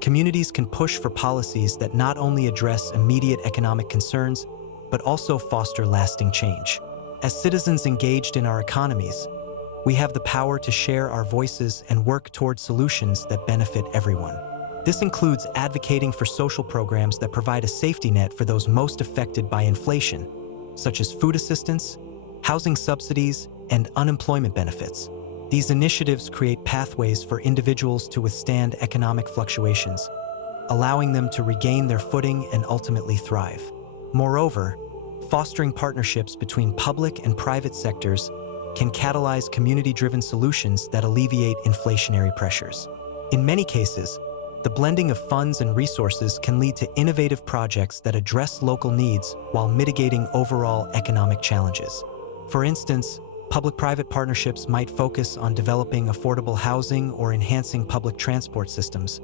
communities can push for policies that not only address immediate economic concerns, but also foster lasting change. As citizens engaged in our economies, we have the power to share our voices and work towards solutions that benefit everyone. This includes advocating for social programs that provide a safety net for those most affected by inflation, such as food assistance, housing subsidies, and unemployment benefits. These initiatives create pathways for individuals to withstand economic fluctuations, allowing them to regain their footing and ultimately thrive. Moreover, fostering partnerships between public and private sectors can catalyze community-driven solutions that alleviate inflationary pressures. In many cases, the blending of funds and resources can lead to innovative projects that address local needs while mitigating overall economic challenges. For instance, public-private partnerships might focus on developing affordable housing or enhancing public transport systems,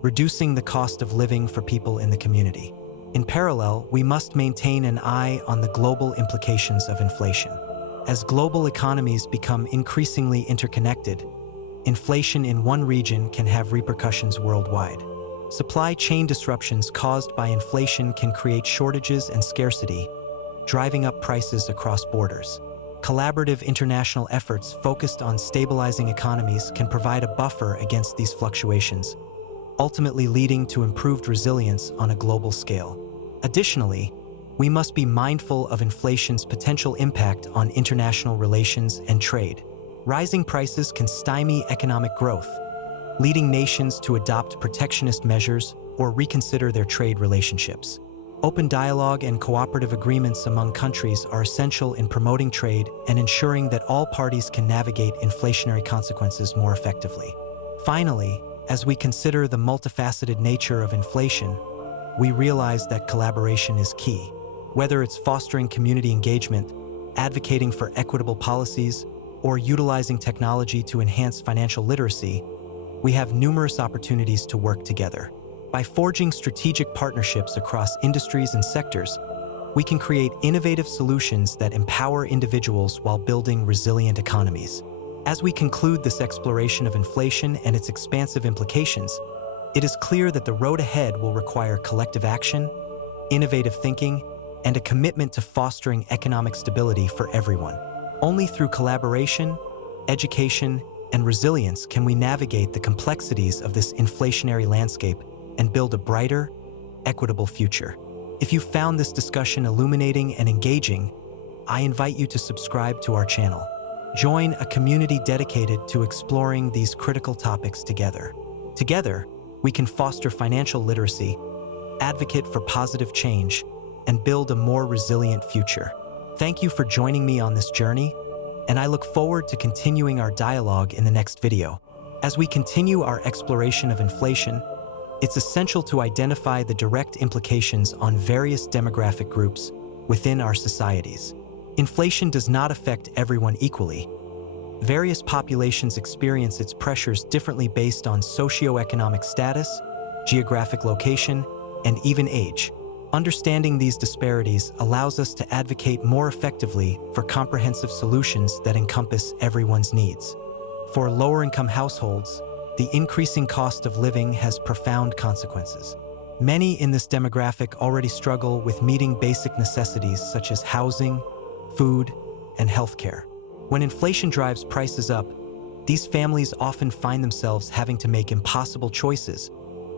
reducing the cost of living for people in the community. In parallel, we must maintain an eye on the global implications of inflation. As global economies become increasingly interconnected, inflation in one region can have repercussions worldwide. Supply chain disruptions caused by inflation can create shortages and scarcity, driving up prices across borders. Collaborative international efforts focused on stabilizing economies can provide a buffer against these fluctuations, ultimately leading to improved resilience on a global scale. Additionally, we must be mindful of inflation's potential impact on international relations and trade. Rising prices can stymie economic growth, leading nations to adopt protectionist measures or reconsider their trade relationships. Open dialogue and cooperative agreements among countries are essential in promoting trade and ensuring that all parties can navigate inflationary consequences more effectively. Finally, as we consider the multifaceted nature of inflation, we realize that collaboration is key. Whether it's fostering community engagement, advocating for equitable policies, or utilizing technology to enhance financial literacy, we have numerous opportunities to work together. By forging strategic partnerships across industries and sectors, we can create innovative solutions that empower individuals while building resilient economies. As we conclude this exploration of inflation and its expansive implications, it is clear that the road ahead will require collective action, innovative thinking, and a commitment to fostering economic stability for everyone. Only through collaboration, education, and resilience can we navigate the complexities of this inflationary landscape and build a brighter, equitable future. If you found this discussion illuminating and engaging, I invite you to subscribe to our channel. Join a community dedicated to exploring these critical topics together. Together, we can foster financial literacy, advocate for positive change, and build a more resilient future. Thank you for joining me on this journey, and I look forward to continuing our dialogue in the next video. As we continue our exploration of inflation, it's essential to identify the direct implications on various demographic groups within our societies. Inflation does not affect everyone equally. Various populations experience its pressures differently based on socioeconomic status, geographic location, and even age. Understanding these disparities allows us to advocate more effectively for comprehensive solutions that encompass everyone's needs. For lower-income households, the increasing cost of living has profound consequences. Many in this demographic already struggle with meeting basic necessities such as housing, food, and healthcare. When inflation drives prices up, these families often find themselves having to make impossible choices,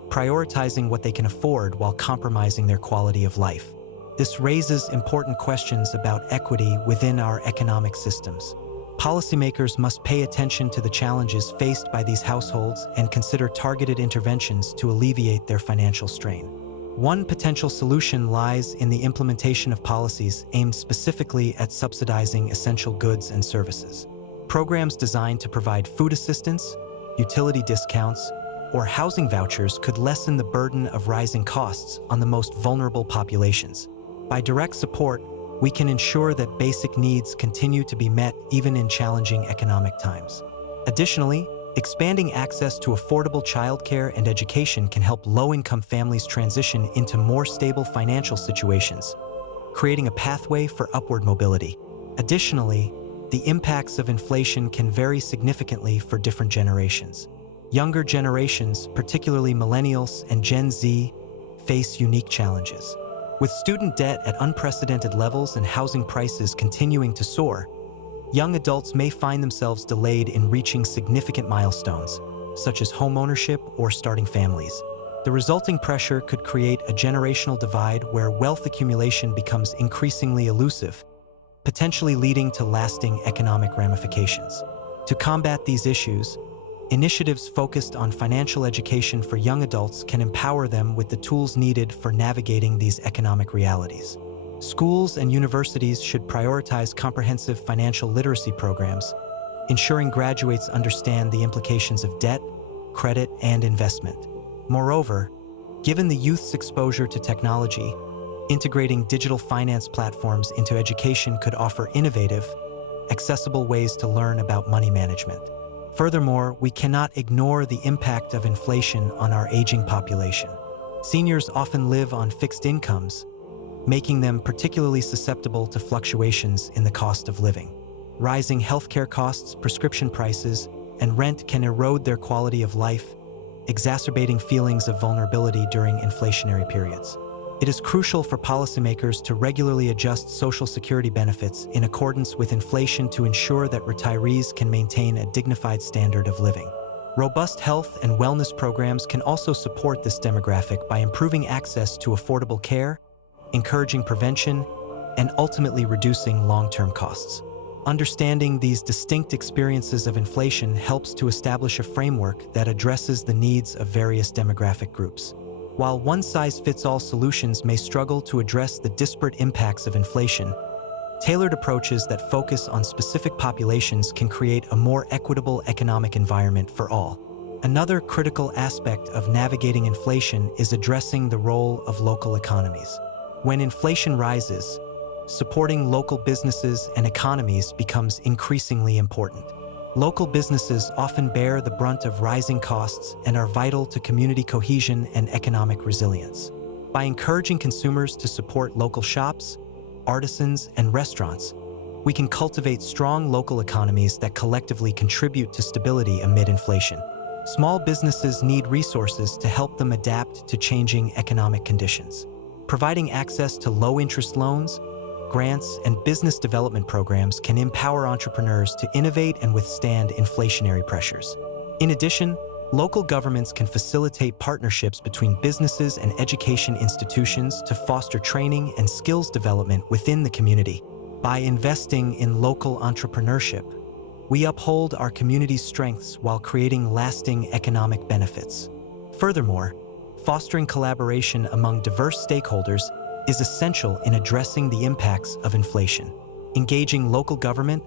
prioritizing what they can afford while compromising their quality of life. This raises important questions about equity within our economic systems. Policymakers must pay attention to the challenges faced by these households and consider targeted interventions to alleviate their financial strain. One potential solution lies in the implementation of policies aimed specifically at subsidizing essential goods and services. Programs designed to provide food assistance, utility discounts, or housing vouchers could lessen the burden of rising costs on the most vulnerable populations. By direct support, we can ensure that basic needs continue to be met even in challenging economic times. Additionally, expanding access to affordable childcare and education can help low-income families transition into more stable financial situations, creating a pathway for upward mobility. Additionally, the impacts of inflation can vary significantly for different generations. Younger generations, particularly millennials and Gen Z, face unique challenges. With student debt at unprecedented levels and housing prices continuing to soar, young adults may find themselves delayed in reaching significant milestones, such as homeownership or starting families. The resulting pressure could create a generational divide where wealth accumulation becomes increasingly elusive, potentially leading to lasting economic ramifications. To combat these issues, initiatives focused on financial education for young adults can empower them with the tools needed for navigating these economic realities. Schools and universities should prioritize comprehensive financial literacy programs, ensuring graduates understand the implications of debt, credit, and investment. Moreover, given the youth's exposure to technology, integrating digital finance platforms into education could offer innovative, accessible ways to learn about money management. Furthermore, we cannot ignore the impact of inflation on our aging population. Seniors often live on fixed incomes, making them particularly susceptible to fluctuations in the cost of living. Rising healthcare costs, prescription prices, and rent can erode their quality of life, exacerbating feelings of vulnerability during inflationary periods. It is crucial for policymakers to regularly adjust Social Security benefits in accordance with inflation to ensure that retirees can maintain a dignified standard of living. Robust health and wellness programs can also support this demographic by improving access to affordable care, encouraging prevention, and ultimately reducing long-term costs. Understanding these distinct experiences of inflation helps to establish a framework that addresses the needs of various demographic groups. While one-size-fits-all solutions may struggle to address the disparate impacts of inflation, tailored approaches that focus on specific populations can create a more equitable economic environment for all. Another critical aspect of navigating inflation is addressing the role of local economies. When inflation rises, supporting local businesses and economies becomes increasingly important. Local businesses often bear the brunt of rising costs and are vital to community cohesion and economic resilience. By encouraging consumers to support local shops, artisans, and restaurants, we can cultivate strong local economies that collectively contribute to stability amid inflation. Small businesses need resources to help them adapt to changing economic conditions. Providing access to low-interest loans, grants, and business development programs can empower entrepreneurs to innovate and withstand inflationary pressures. In addition, local governments can facilitate partnerships between businesses and education institutions to foster training and skills development within the community. By investing in local entrepreneurship, we uphold our community's strengths while creating lasting economic benefits. Furthermore, fostering collaboration among diverse stakeholders is essential in addressing the impacts of inflation. Engaging local government,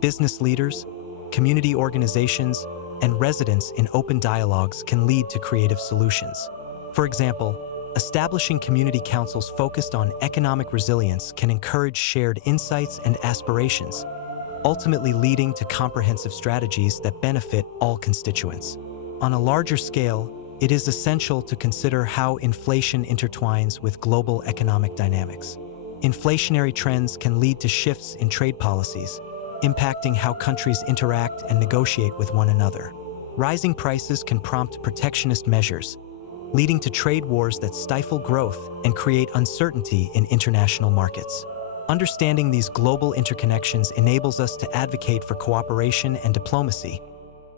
business leaders, community organizations, and residents in open dialogues can lead to creative solutions. For example, establishing community councils focused on economic resilience can encourage shared insights and aspirations, ultimately leading to comprehensive strategies that benefit all constituents. On a larger scale, it is essential to consider how inflation intertwines with global economic dynamics. Inflationary trends can lead to shifts in trade policies, impacting how countries interact and negotiate with one another. Rising prices can prompt protectionist measures, leading to trade wars that stifle growth and create uncertainty in international markets. Understanding these global interconnections enables us to advocate for cooperation and diplomacy,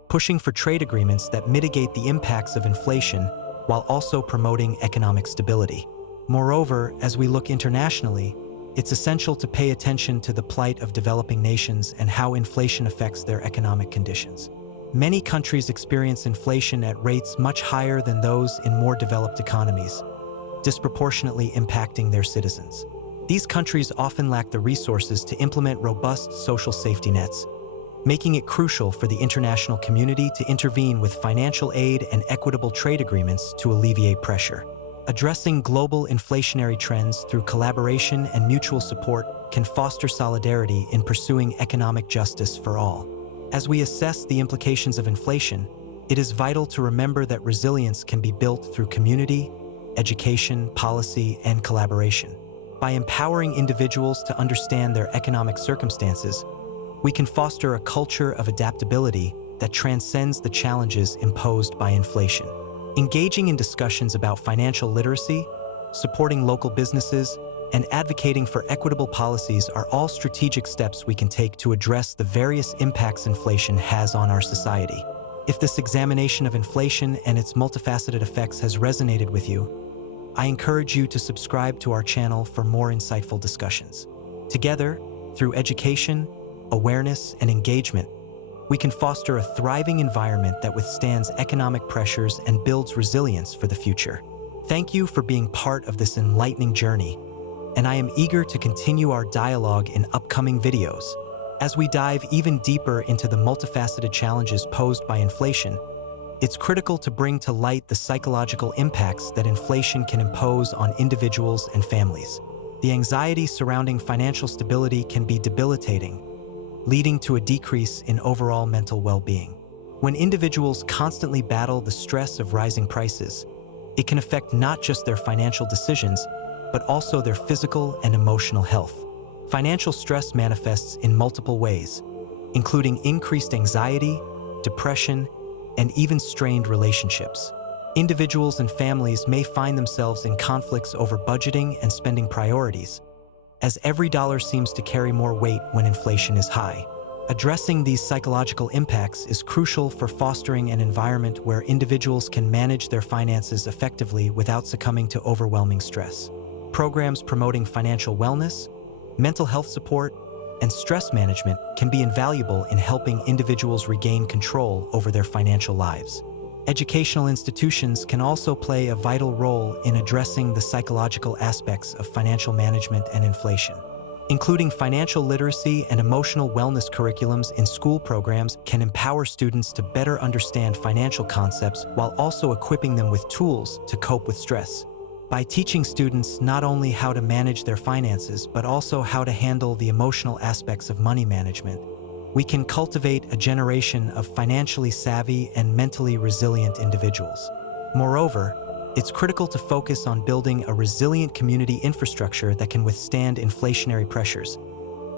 pushing for trade agreements that mitigate the impacts of inflation while also promoting economic stability. Moreover, as we look internationally, it's essential to pay attention to the plight of developing nations and how inflation affects their economic conditions. Many countries experience inflation at rates much higher than those in more developed economies, disproportionately impacting their citizens. These countries often lack the resources to implement robust social safety nets, making it crucial for the international community to intervene with financial aid and equitable trade agreements to alleviate pressure. Addressing global inflationary trends through collaboration and mutual support can foster solidarity in pursuing economic justice for all. As we assess the implications of inflation, it is vital to remember that resilience can be built through community, education, policy, and collaboration. By empowering individuals to understand their economic circumstances, we can foster a culture of adaptability that transcends the challenges imposed by inflation. Engaging in discussions about financial literacy, supporting local businesses, and advocating for equitable policies are all strategic steps we can take to address the various impacts inflation has on our society. If this examination of inflation and its multifaceted effects has resonated with you, I encourage you to subscribe to our channel for more insightful discussions. Together, through education, awareness, and engagement, we can foster a thriving environment that withstands economic pressures and builds resilience for the future. Thank you for being part of this enlightening journey, and I am eager to continue our dialogue in upcoming videos. As we dive even deeper into the multifaceted challenges posed by inflation, it's critical to bring to light the psychological impacts that inflation can impose on individuals and families. The anxiety surrounding financial stability can be debilitating, leading to a decrease in overall mental well-being. When individuals constantly battle the stress of rising prices, it can affect not just their financial decisions, but also their physical and emotional health. Financial stress manifests in multiple ways, including increased anxiety, depression, and even strained relationships. Individuals and families may find themselves in conflicts over budgeting and spending priorities, as every dollar seems to carry more weight when inflation is high. Addressing these psychological impacts is crucial for fostering an environment where individuals can manage their finances effectively without succumbing to overwhelming stress. Programs promoting financial wellness, mental health support, and stress management can be invaluable in helping individuals regain control over their financial lives. Educational institutions can also play a vital role in addressing the psychological aspects of financial management and inflation. Including financial literacy and emotional wellness curriculums in school programs can empower students to better understand financial concepts while also equipping them with tools to cope with stress. By teaching students not only how to manage their finances, but also how to handle the emotional aspects of money management, we can cultivate a generation of financially savvy and mentally resilient individuals. Moreover, it's critical to focus on building a resilient community infrastructure that can withstand inflationary pressures,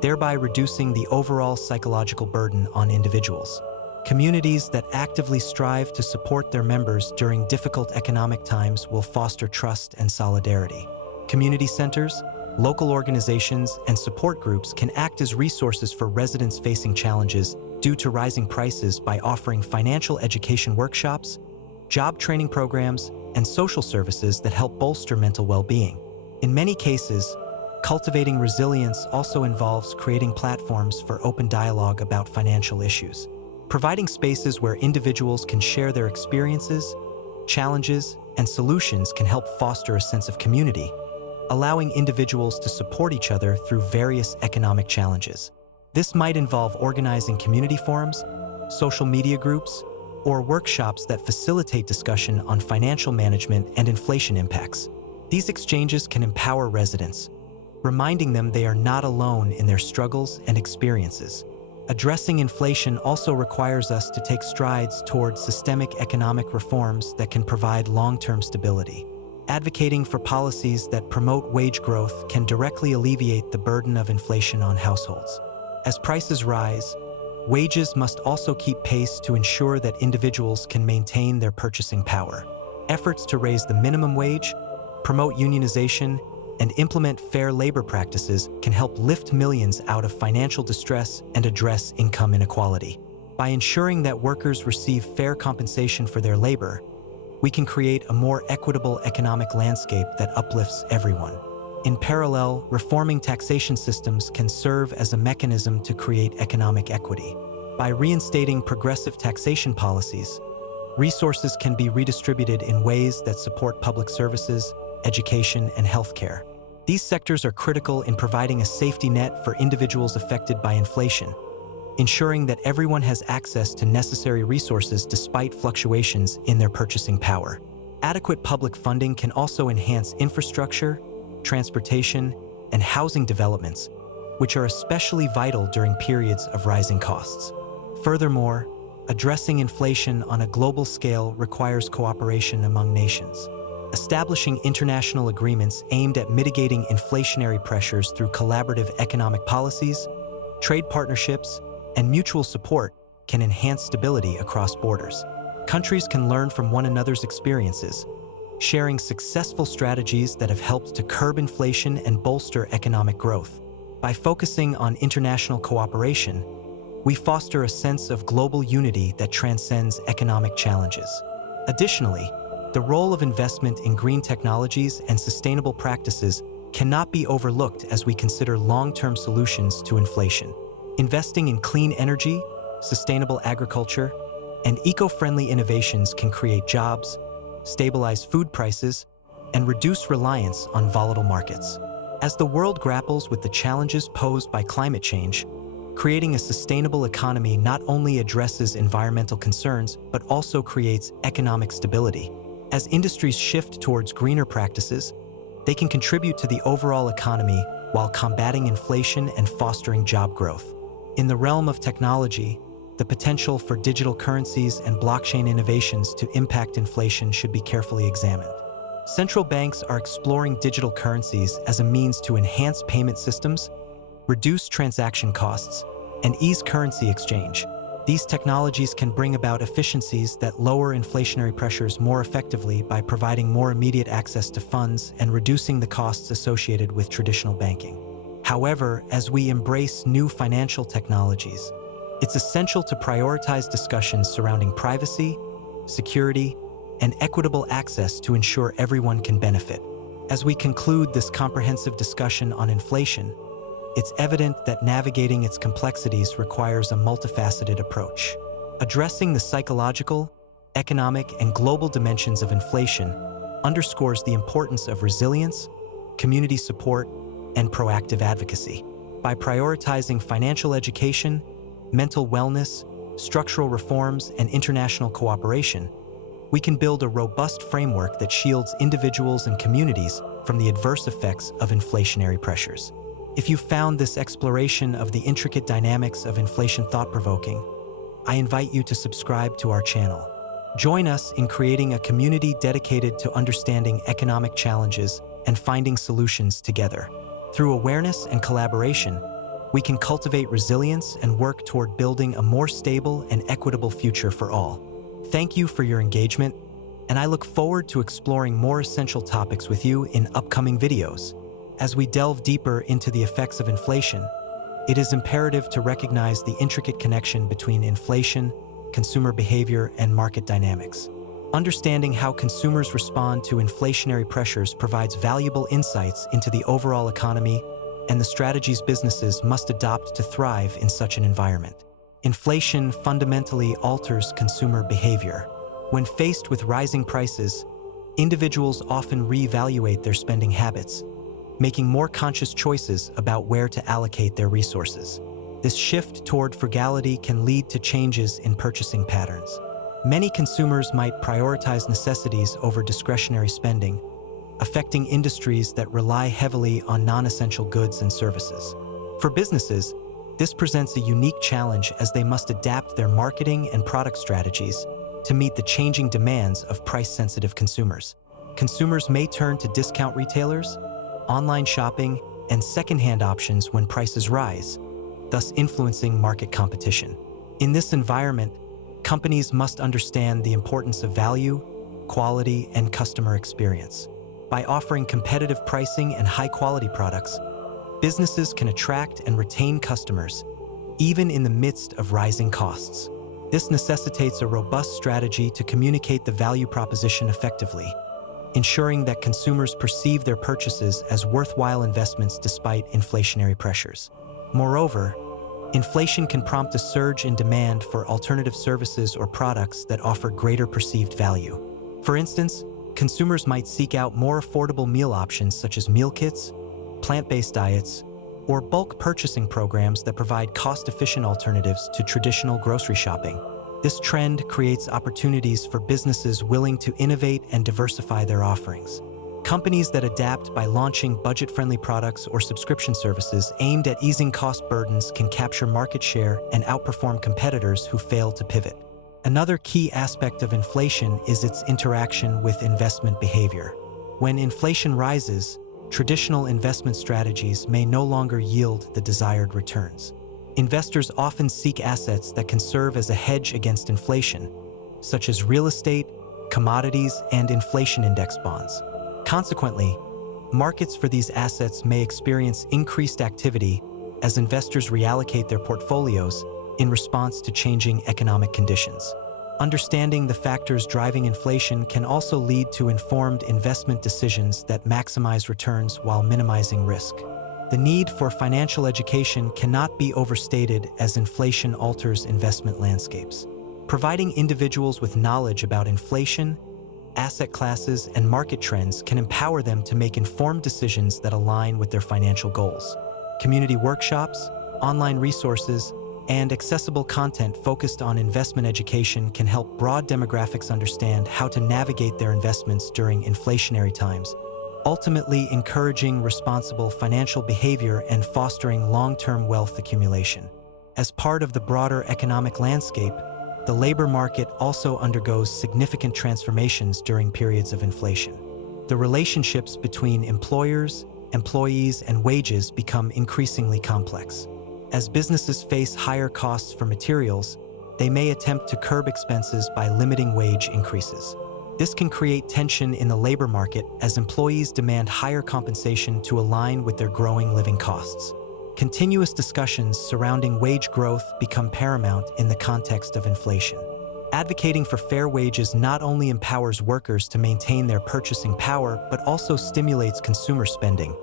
thereby reducing the overall psychological burden on individuals. Communities that actively strive to support their members during difficult economic times will foster trust and solidarity. Community centers, local organizations, and support groups can act as resources for residents facing challenges due to rising prices by offering financial education workshops, job training programs, and social services that help bolster mental well-being. In many cases, cultivating resilience also involves creating platforms for open dialogue about financial issues. Providing spaces where individuals can share their experiences, challenges, and solutions can help foster a sense of community, allowing individuals to support each other through various economic challenges. This might involve organizing community forums, social media groups, or workshops that facilitate discussion on financial management and inflation impacts. These exchanges can empower residents, reminding them they are not alone in their struggles and experiences. Addressing inflation also requires us to take strides towards systemic economic reforms that can provide long-term stability. Advocating for policies that promote wage growth can directly alleviate the burden of inflation on households. As prices rise, wages must also keep pace to ensure that individuals can maintain their purchasing power. Efforts to raise the minimum wage, promote unionization, and implement fair labor practices can help lift millions out of financial distress and address income inequality. By ensuring that workers receive fair compensation for their labor, we can create a more equitable economic landscape that uplifts everyone. In parallel, reforming taxation systems can serve as a mechanism to create economic equity. By reinstating progressive taxation policies, resources can be redistributed in ways that support public services, education, and healthcare. These sectors are critical in providing a safety net for individuals affected by inflation, ensuring that everyone has access to necessary resources despite fluctuations in their purchasing power. Adequate public funding can also enhance infrastructure, transportation, and housing developments, which are especially vital during periods of rising costs. Furthermore, addressing inflation on a global scale requires cooperation among nations. Establishing international agreements aimed at mitigating inflationary pressures through collaborative economic policies, trade partnerships, and mutual support can enhance stability across borders. Countries can learn from one another's experiences, sharing successful strategies that have helped to curb inflation and bolster economic growth. By focusing on international cooperation, we foster a sense of global unity that transcends economic challenges. Additionally, the role of investment in green technologies and sustainable practices cannot be overlooked as we consider long-term solutions to inflation. Investing in clean energy, sustainable agriculture, and eco-friendly innovations can create jobs, stabilize food prices, and reduce reliance on volatile markets. As the world grapples with the challenges posed by climate change, creating a sustainable economy not only addresses environmental concerns, but also creates economic stability. As industries shift towards greener practices, they can contribute to the overall economy while combating inflation and fostering job growth. In the realm of technology, the potential for digital currencies and blockchain innovations to impact inflation should be carefully examined. Central banks are exploring digital currencies as a means to enhance payment systems, reduce transaction costs, and ease currency exchange. These technologies can bring about efficiencies that lower inflationary pressures more effectively by providing more immediate access to funds and reducing the costs associated with traditional banking. However, as we embrace new financial technologies, it's essential to prioritize discussions surrounding privacy, security, and equitable access to ensure everyone can benefit. As we conclude this comprehensive discussion on inflation, it's evident that navigating its complexities requires a multifaceted approach. Addressing the psychological, economic, and global dimensions of inflation underscores the importance of resilience, community support, and proactive advocacy. By prioritizing financial education, mental wellness, structural reforms, and international cooperation, we can build a robust framework that shields individuals and communities from the adverse effects of inflationary pressures. If you found this exploration of the intricate dynamics of inflation thought-provoking, I invite you to subscribe to our channel. Join us in creating a community dedicated to understanding economic challenges and finding solutions together. Through awareness and collaboration, we can cultivate resilience and work toward building a more stable and equitable future for all. Thank you for your engagement, and I look forward to exploring more essential topics with you in upcoming videos. As we delve deeper into the effects of inflation, it is imperative to recognize the intricate connection between inflation, consumer behavior, and market dynamics. Understanding how consumers respond to inflationary pressures provides valuable insights into the overall economy and the strategies businesses must adopt to thrive in such an environment. Inflation fundamentally alters consumer behavior. When faced with rising prices, individuals often reevaluate their spending habits, making more conscious choices about where to allocate their resources. This shift toward frugality can lead to changes in purchasing patterns. Many consumers might prioritize necessities over discretionary spending, affecting industries that rely heavily on non-essential goods and services. For businesses, this presents a unique challenge as they must adapt their marketing and product strategies to meet the changing demands of price-sensitive consumers. Consumers may turn to discount retailers, online shopping, and second-hand options when prices rise, thus influencing market competition. In this environment, companies must understand the importance of value, quality, and customer experience. By offering competitive pricing and high-quality products, businesses can attract and retain customers, even in the midst of rising costs. This necessitates a robust strategy to communicate the value proposition effectively, ensuring that consumers perceive their purchases as worthwhile investments despite inflationary pressures. Moreover, inflation can prompt a surge in demand for alternative services or products that offer greater perceived value. For instance, consumers might seek out more affordable meal options such as meal kits, plant-based diets, or bulk purchasing programs that provide cost-efficient alternatives to traditional grocery shopping. This trend creates opportunities for businesses willing to innovate and diversify their offerings. Companies that adapt by launching budget-friendly products or subscription services aimed at easing cost burdens can capture market share and outperform competitors who fail to pivot. Another key aspect of inflation is its interaction with investment behavior. When inflation rises, traditional investment strategies may no longer yield the desired returns. Investors often seek assets that can serve as a hedge against inflation, such as real estate, commodities, and inflation index bonds. Consequently, markets for these assets may experience increased activity as investors reallocate their portfolios in response to changing economic conditions. Understanding the factors driving inflation can also lead to informed investment decisions that maximize returns while minimizing risk. The need for financial education cannot be overstated as inflation alters investment landscapes. Providing individuals with knowledge about inflation, asset classes, and market trends can empower them to make informed decisions that align with their financial goals. Community workshops, online resources, and accessible content focused on investment education can help broad demographics understand how to navigate their investments during inflationary times, ultimately encouraging responsible financial behavior and fostering long-term wealth accumulation. As part of the broader economic landscape, the labor market also undergoes significant transformations during periods of inflation. The relationships between employers, employees, and wages become increasingly complex. As businesses face higher costs for materials, they may attempt to curb expenses by limiting wage increases. This can create tension in the labor market as employees demand higher compensation to align with their growing living costs. Continuous discussions surrounding wage growth become paramount in the context of inflation. Advocating for fair wages not only empowers workers to maintain their purchasing power, but also stimulates consumer spending,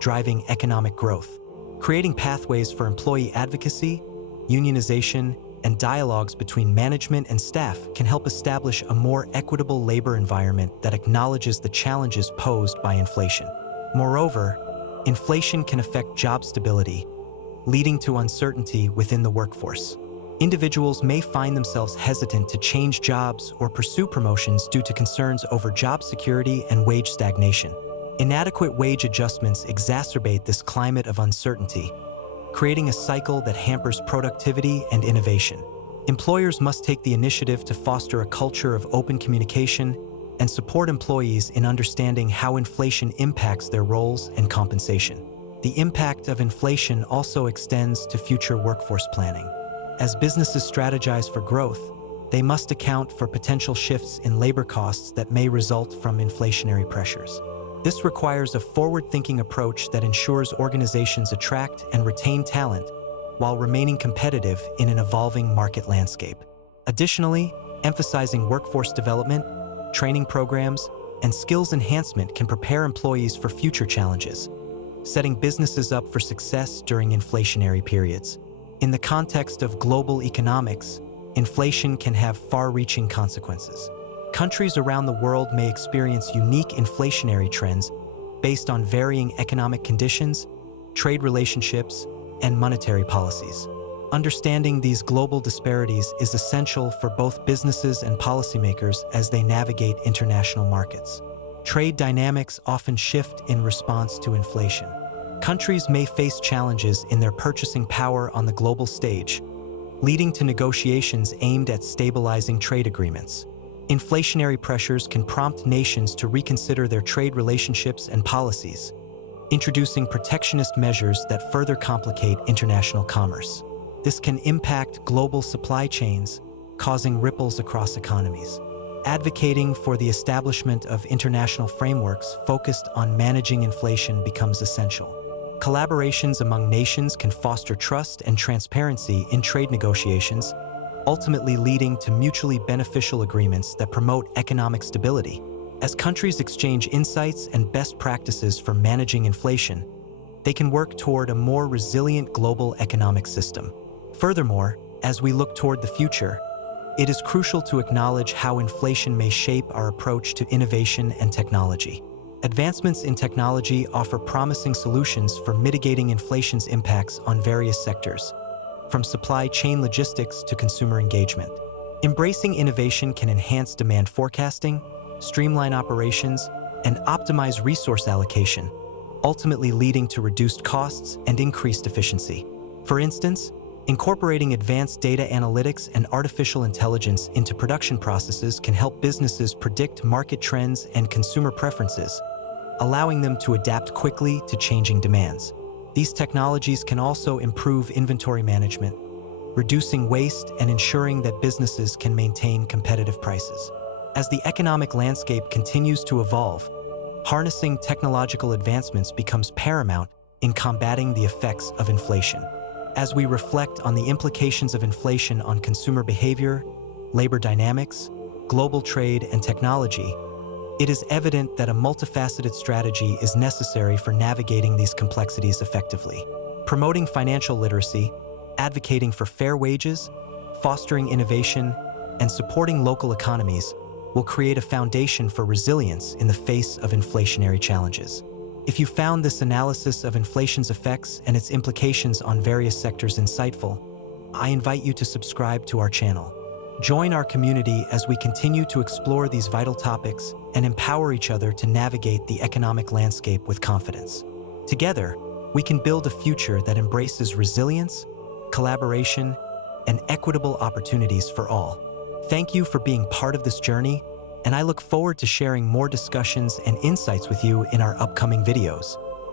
driving economic growth. Creating pathways for employee advocacy, unionization, and dialogues between management and staff can help establish a more equitable labor environment that acknowledges the challenges posed by inflation. Moreover, inflation can affect job stability, leading to uncertainty within the workforce. Individuals may find themselves hesitant to change jobs or pursue promotions due to concerns over job security and wage stagnation. Inadequate wage adjustments exacerbate this climate of uncertainty, creating a cycle that hampers productivity and innovation. Employers must take the initiative to foster a culture of open communication and support employees in understanding how inflation impacts their roles and compensation. The impact of inflation also extends to future workforce planning. As businesses strategize for growth, they must account for potential shifts in labor costs that may result from inflationary pressures. This requires a forward-thinking approach that ensures organizations attract and retain talent while remaining competitive in an evolving market landscape. Additionally, emphasizing workforce development, training programs, and skills enhancement can prepare employees for future challenges, setting businesses up for success during inflationary periods. In the context of global economics, inflation can have far-reaching consequences. Countries around the world may experience unique inflationary trends based on varying economic conditions, trade relationships, and monetary policies. Understanding these global disparities is essential for both businesses and policymakers as they navigate international markets. Trade dynamics often shift in response to inflation. Countries may face challenges in their purchasing power on the global stage, leading to negotiations aimed at stabilizing trade agreements. Inflationary pressures can prompt nations to reconsider their trade relationships and policies, introducing protectionist measures that further complicate international commerce. This can impact global supply chains, causing ripples across economies. Advocating for the establishment of international frameworks focused on managing inflation becomes essential. Collaborations among nations can foster trust and transparency in trade negotiations, ultimately leading to mutually beneficial agreements that promote economic stability. As countries exchange insights and best practices for managing inflation, they can work toward a more resilient global economic system. Furthermore, as we look toward the future, it is crucial to acknowledge how inflation may shape our approach to innovation and technology. Advancements in technology offer promising solutions for mitigating inflation's impacts on various sectors, from supply chain logistics to consumer engagement. Embracing innovation can enhance demand forecasting, streamline operations, and optimize resource allocation, ultimately leading to reduced costs and increased efficiency. For instance, incorporating advanced data analytics and artificial intelligence into production processes can help businesses predict market trends and consumer preferences, allowing them to adapt quickly to changing demands. These technologies can also improve inventory management, reducing waste and ensuring that businesses can maintain competitive prices. As the economic landscape continues to evolve, harnessing technological advancements becomes paramount in combating the effects of inflation. As we reflect on the implications of inflation on consumer behavior, labor dynamics, global trade, and technology, it is evident that a multifaceted strategy is necessary for navigating these complexities effectively. Promoting financial literacy, advocating for fair wages, fostering innovation, and supporting local economies will create a foundation for resilience in the face of inflationary challenges. If you found this analysis of inflation's effects and its implications on various sectors insightful, I invite you to subscribe to our channel. Join our community as we continue to explore these vital topics and empower each other to navigate the economic landscape with confidence. Together, we can build a future that embraces resilience, collaboration, and equitable opportunities for all. Thank you for being part of this journey, and I look forward to sharing more discussions and insights with you in our upcoming videos.